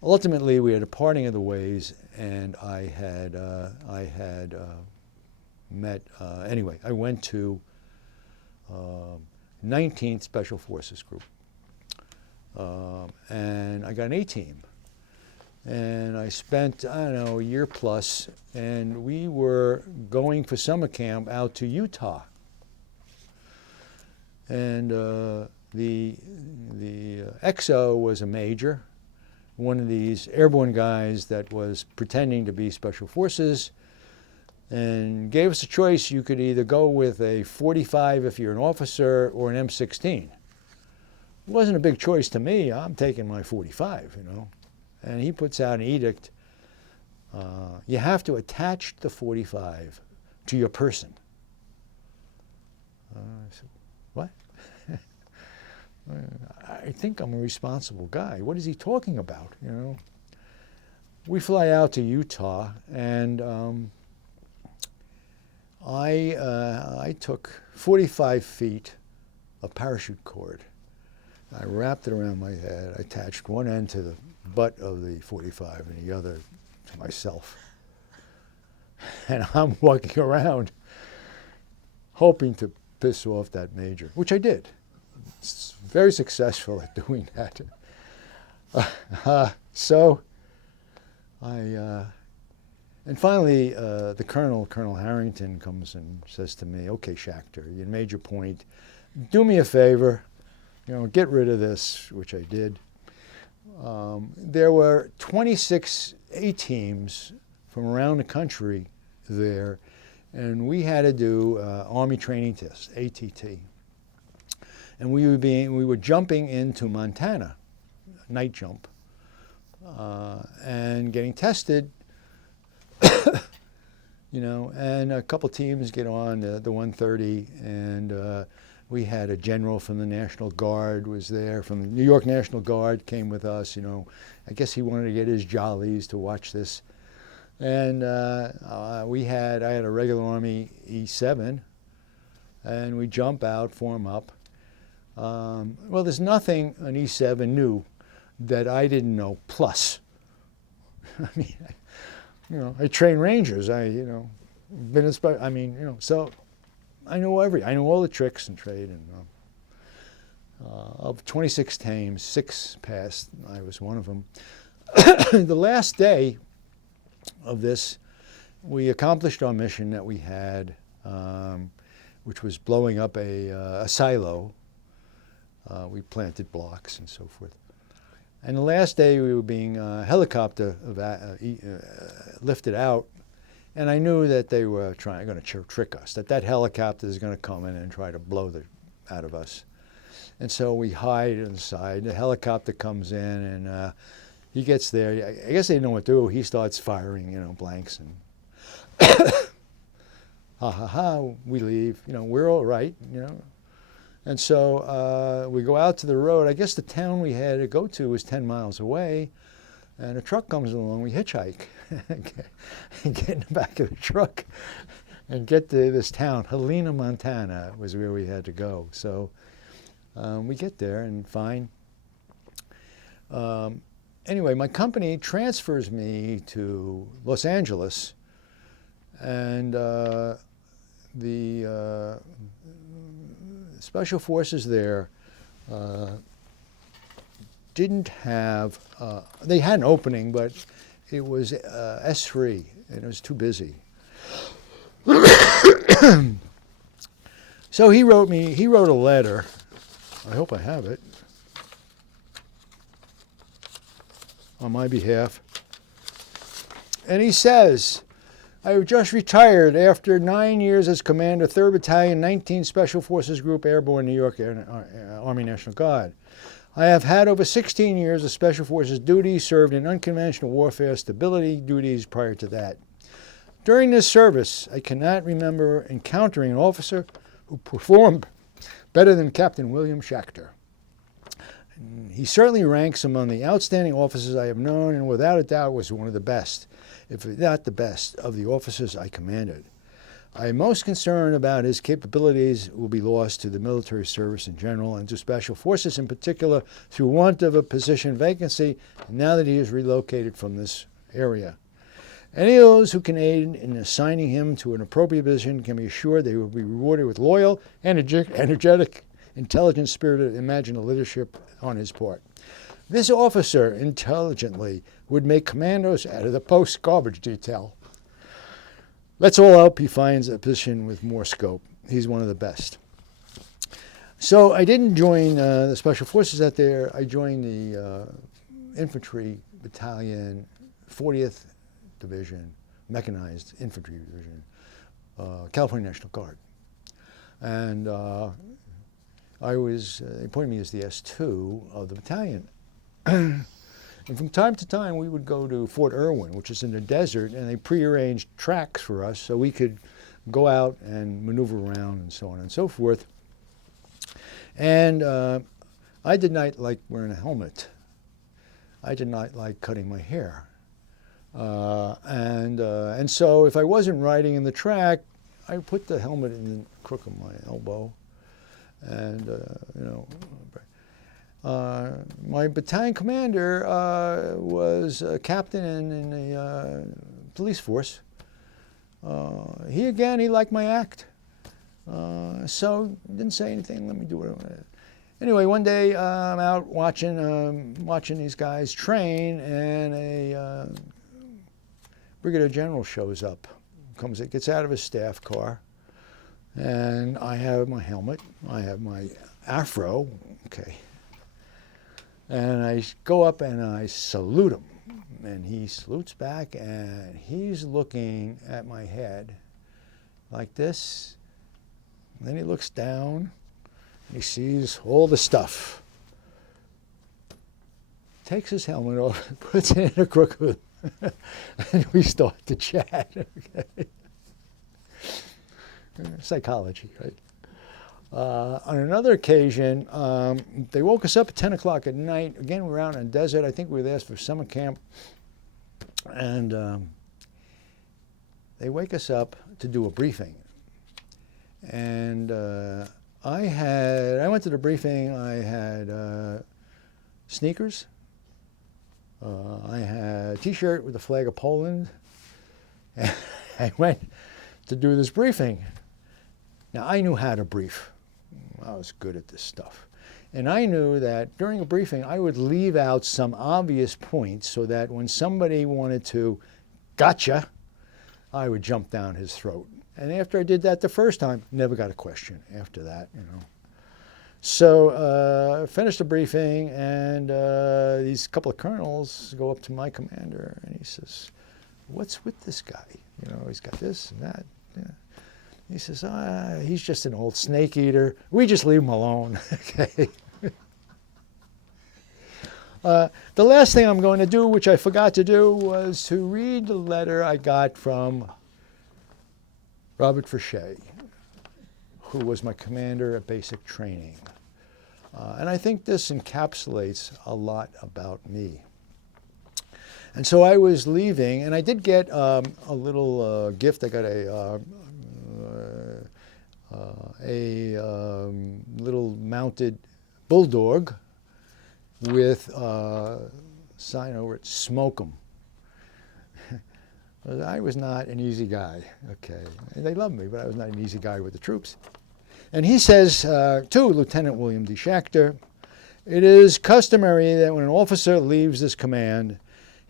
Ultimately, we had a parting of the ways, and I had met, anyway, I went to 19th Special Forces Group, and I got an A-team. And I spent, I don't know, a year plus, and we were going for summer camp out to Utah. And the XO was a major, one of these airborne guys that was pretending to be Special Forces, and gave us a choice. You could either go with a .45 if you're an officer, or an M16. It wasn't a big choice to me. I'm taking my .45, you know. And he puts out an edict. You have to attach the .45 to your person. I said, what? I think I'm a responsible guy. What is he talking about, you know? We fly out to Utah, and I took 45 feet of parachute cord. I wrapped it around my head. I attached one end to the butt of the .45 and the other to myself. And I'm walking around hoping to piss off that major, which I did. Very successful at doing that. And finally, the Colonel Harrington, comes and says to me, okay, Schachter, you made your point. Do me a favor, you know, get rid of this, which I did. There were 26 A-teams from around the country there, and we had to do Army training tests, ATT. And we were jumping into Montana, night jump, and getting tested. You know, and a couple teams get on the 130, and we had a general from the National Guard was there, from the New York National Guard, came with us, you know. I guess he wanted to get his jollies to watch this. And I had a regular Army E7, and we jump out, form up. Well, there's nothing an E7 knew that I didn't know, plus. I mean, you know, I train Rangers. I mean, so I know I know all the tricks and trade. And of 26 teams, 6 passed. I was one of them. The last day of this, we accomplished our mission that we had, which was blowing up a silo. We planted blocks and so forth. And the last day we were being helicopter lifted out, and I knew that they were going to trick us, that helicopter is going to come in and try to blow out of us. And so we hide inside. The helicopter comes in, and he gets there. I guess they didn't know what to do. He starts firing, you know, blanks, and ha ha ha. We leave. You know, we're all right. You know. And so we go out to the road. I guess the town we had to go to was 10 miles away, and a truck comes along. We hitchhike and get in the back of the truck and get to this town. Helena, Montana was where we had to go. So we get there, and fine. Anyway, my company transfers me to Los Angeles, and the Special Forces there didn't have, they had an opening, but It was S3, and it was too busy. So he wrote a letter. I hope I have it. On my behalf. And he says, I have just retired after 9 years as Commander, 3rd Battalion, 19th Special Forces Group, Airborne, New York, Army National Guard. I have had over 16 years of Special Forces duties, served in unconventional warfare stability duties prior to that. During this service, I cannot remember encountering an officer who performed better than Captain William Schachter. He certainly ranks among the outstanding officers I have known, and without a doubt was one of the best, if not the best, of the officers I commanded. I am most concerned about his capabilities will be lost to the military service in general and to Special Forces in particular through want of a position vacancy now that he is relocated from this area. Any of those who can aid in assigning him to an appropriate position can be assured they will be rewarded with loyal, energetic, intelligent, spirited, imaginative leadership on his part. This officer intelligently would make commandos out of the post garbage detail. Let's all hope he finds a position with more scope. He's one of the best. So I didn't join the Special Forces out there. I joined the Infantry Battalion, 40th Division, Mechanized Infantry Division, California National Guard. And they appointed me as the S2 of the battalion. And from time to time, we would go to Fort Irwin, which is in the desert, and they prearranged tracks for us so we could go out and maneuver around and so on and so forth. And I did not like wearing a helmet. I did not like cutting my hair. And so if I wasn't riding in the track, I put the helmet in the crook of my elbow. And, my battalion commander was a captain in the police force. He liked my act. So didn't say anything, let me do what I wanted. Anyway, one day I'm out watching these guys train, and a brigadier general shows up, gets out of his staff car, and I have my helmet, I have my afro, okay. And I go up and I salute him, and he salutes back, and he's looking at my head like this. And then he looks down, and he sees all the stuff. Takes his helmet off, puts it in a crook, and we start to chat. Okay? Psychology, right? On another occasion, they woke us up at 10 o'clock at night. Again, we were out in the desert. I think we were there for summer camp. And they wake us up to do a briefing. And I went to the briefing. I had sneakers. I had a T-shirt with the flag of Poland. And I went to do this briefing. Now, I knew how to brief. I was good at this stuff. And I knew that during a briefing, I would leave out some obvious points so that when somebody wanted to, gotcha, I would jump down his throat. And after I did that the first time, never got a question after that, So finished the briefing, and these couple of colonels go up to my commander, and he says, "What's with this guy? He's got this and that." Yeah. He says, he's just an old snake eater. We just leave him alone. Okay. The last thing I'm going to do, which I forgot to do, was to read the letter I got from Robert Fauché, who was my commander at basic training. And I think this encapsulates a lot about me. And so I was leaving, and I did get a little gift. I got a little mounted bulldog with a sign over it, "Smoke 'em." I was not an easy guy, okay. They loved me, but I was not an easy guy with the troops. And he says to Lieutenant William D. Schachter, "It is customary that when an officer leaves this command,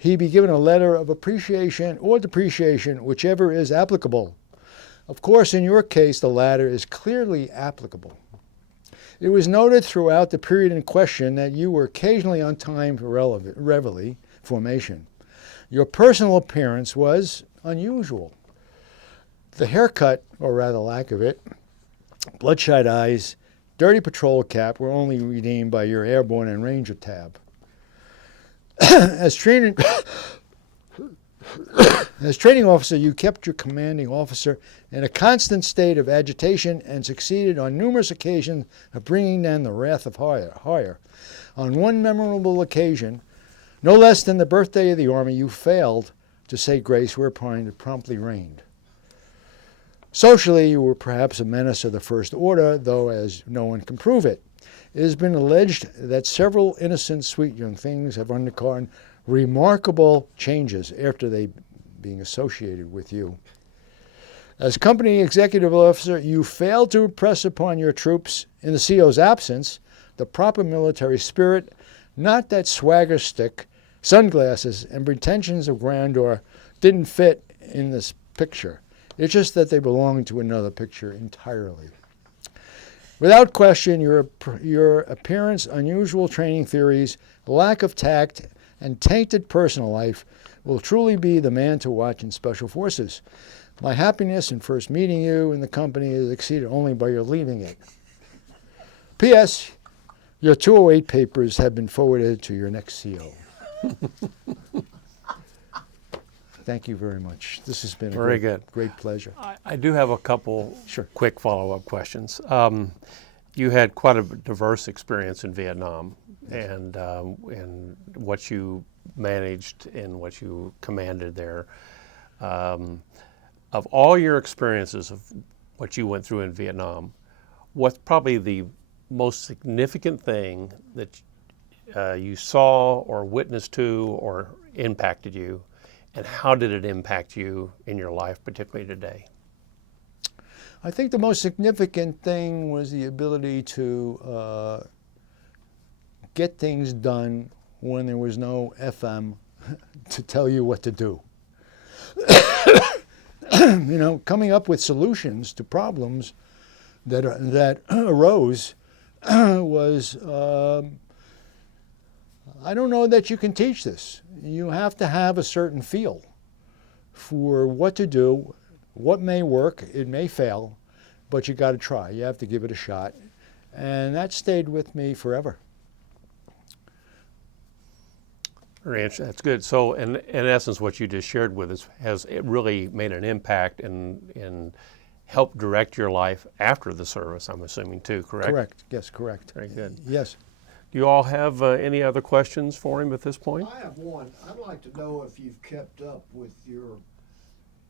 he be given a letter of appreciation or depreciation, whichever is applicable. Of course, in your case, the latter is clearly applicable. It was noted throughout the period in question that you were occasionally on time for reveille formation. Your personal appearance was unusual. The haircut, or rather lack of it, bloodshot eyes, dirty patrol cap were only redeemed by your Airborne and Ranger tab. As training officer, you kept your commanding officer in a constant state of agitation and succeeded on numerous occasions of bringing down the wrath of higher. On one memorable occasion, no less than the birthday of the Army, you failed to say grace, whereupon it promptly rained. Socially, you were perhaps a menace of the First Order, though as no one can prove it. It has been alleged that several innocent, sweet young things have undergone remarkable changes after they being associated with you. As company executive officer, you failed to impress upon your troops, in the CO's absence, the proper military spirit, not that swagger stick, sunglasses, and pretensions of grandeur didn't fit in this picture. It's just that they belong to another picture entirely. Without question, your appearance, unusual training theories, lack of tact, and tainted personal life will truly be the man to watch in Special Forces. My happiness in first meeting you in the company is exceeded only by your leaving it. P.S. Your 208 papers have been forwarded to your next CO. Thank you very much. This has been a great pleasure. I do have a couple quick follow-up questions. You had quite a diverse experience in Vietnam, and what you managed and what you commanded there. Of all your experiences of what you went through in Vietnam, what's probably the most significant thing that you saw or witnessed to or impacted you, and how did it impact you in your life, particularly today? I think the most significant thing was the ability to get things done when there was no FM to tell you what to do. You know, coming up with solutions to problems that arose was, I don't know that you can teach this. You have to have a certain feel for what to do, what may work, it may fail, but you got to try. You have to give it a shot. And that stayed with me forever. That's good. So in essence, what you just shared with us has it really made an impact and helped direct your life after the service, I'm assuming too, correct? Correct. Yes, correct. Very good. Yes. Do you all have any other questions for him at this point? I have one. I'd like to know if you've kept up with your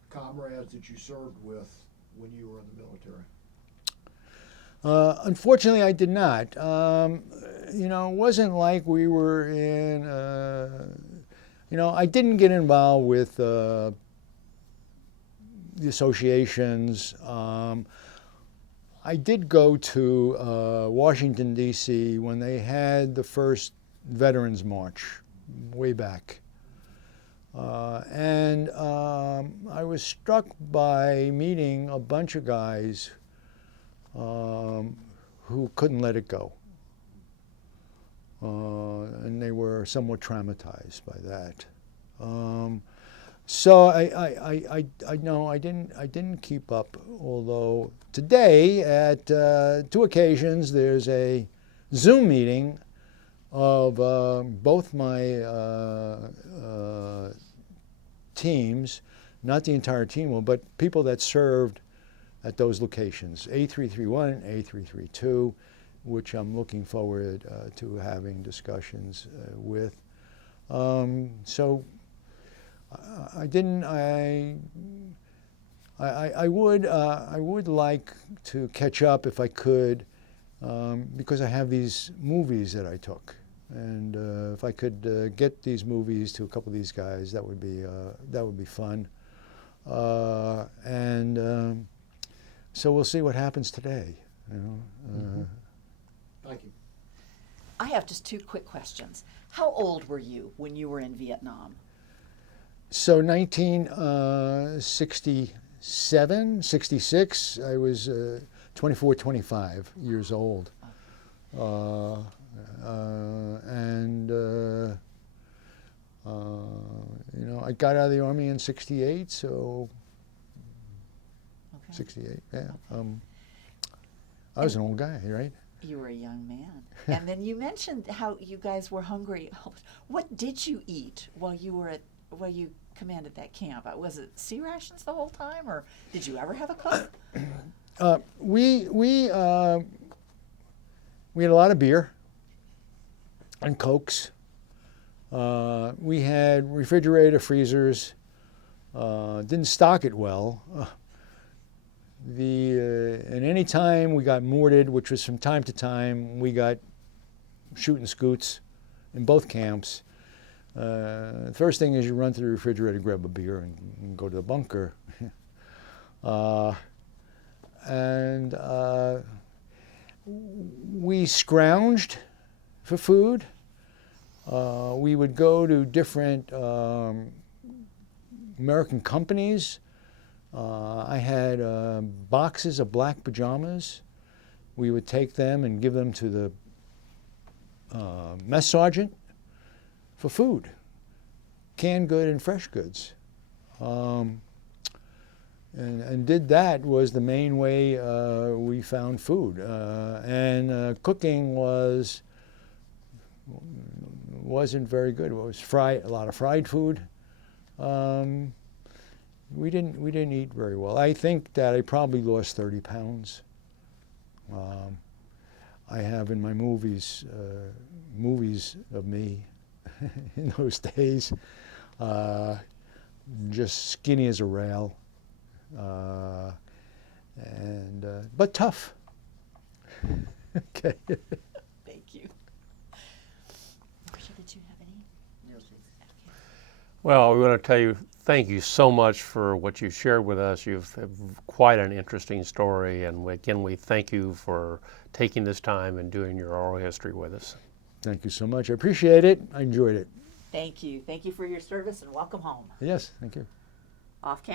comrades that you served with when you were in the military. Unfortunately, I did not. You know, it wasn't like we were in, you know, I didn't get involved with the associations. I did go to Washington, D.C. when they had the first Veterans March way back. And I was struck by meeting a bunch of guys who couldn't let it go. And they were somewhat traumatized by that. So I know I didn't keep up, although today at 2 occasions there's a Zoom meeting of both my teams, not the entire team, but people that served at those locations, A331, A332, which I'm looking forward to having discussions with. So I would like to catch up if I could, because I have these movies that I took, and if I could get these movies to a couple of these guys, that would be fun. So we'll see what happens today. You know. Thank you. I have just 2 quick questions. How old were you when you were in Vietnam? So 1967, 66, I was 24, 25 years old. You know, I got out of the Army in 68, so Okay. 68, yeah. I was an old guy, right? You were a young man. And then you mentioned how you guys were hungry. What did you eat while you commanded that camp? Was it sea rations the whole time, or did you ever have a cook? We had a lot of beer and Cokes. We had refrigerator, freezers. Didn't stock it well. And any time we got mortared, which was from time to time, we got shooting scoots in both camps. The first thing is you run to the refrigerator, grab a beer, and go to the bunker. We scrounged for food. We would go to different American companies. I had boxes of black pajamas. We would take them and give them to the mess sergeant for food, canned good and fresh goods. And did that was the main way we found food. Cooking wasn't very good. It was a lot of fried food. We didn't eat very well. I think that I probably lost 30 pounds. I have in my movies of me in those days, just skinny as a rail, but tough. Okay. Thank you. Did you have any? No, please. Okay. Well, we want to tell you thank you so much for what you shared with us. You've quite an interesting story, and again, we thank you for taking this time and doing your oral history with us. Thank you so much. I appreciate it. I enjoyed it. Thank you. Thank you for your service, and welcome home. Yes, thank you. Off camera.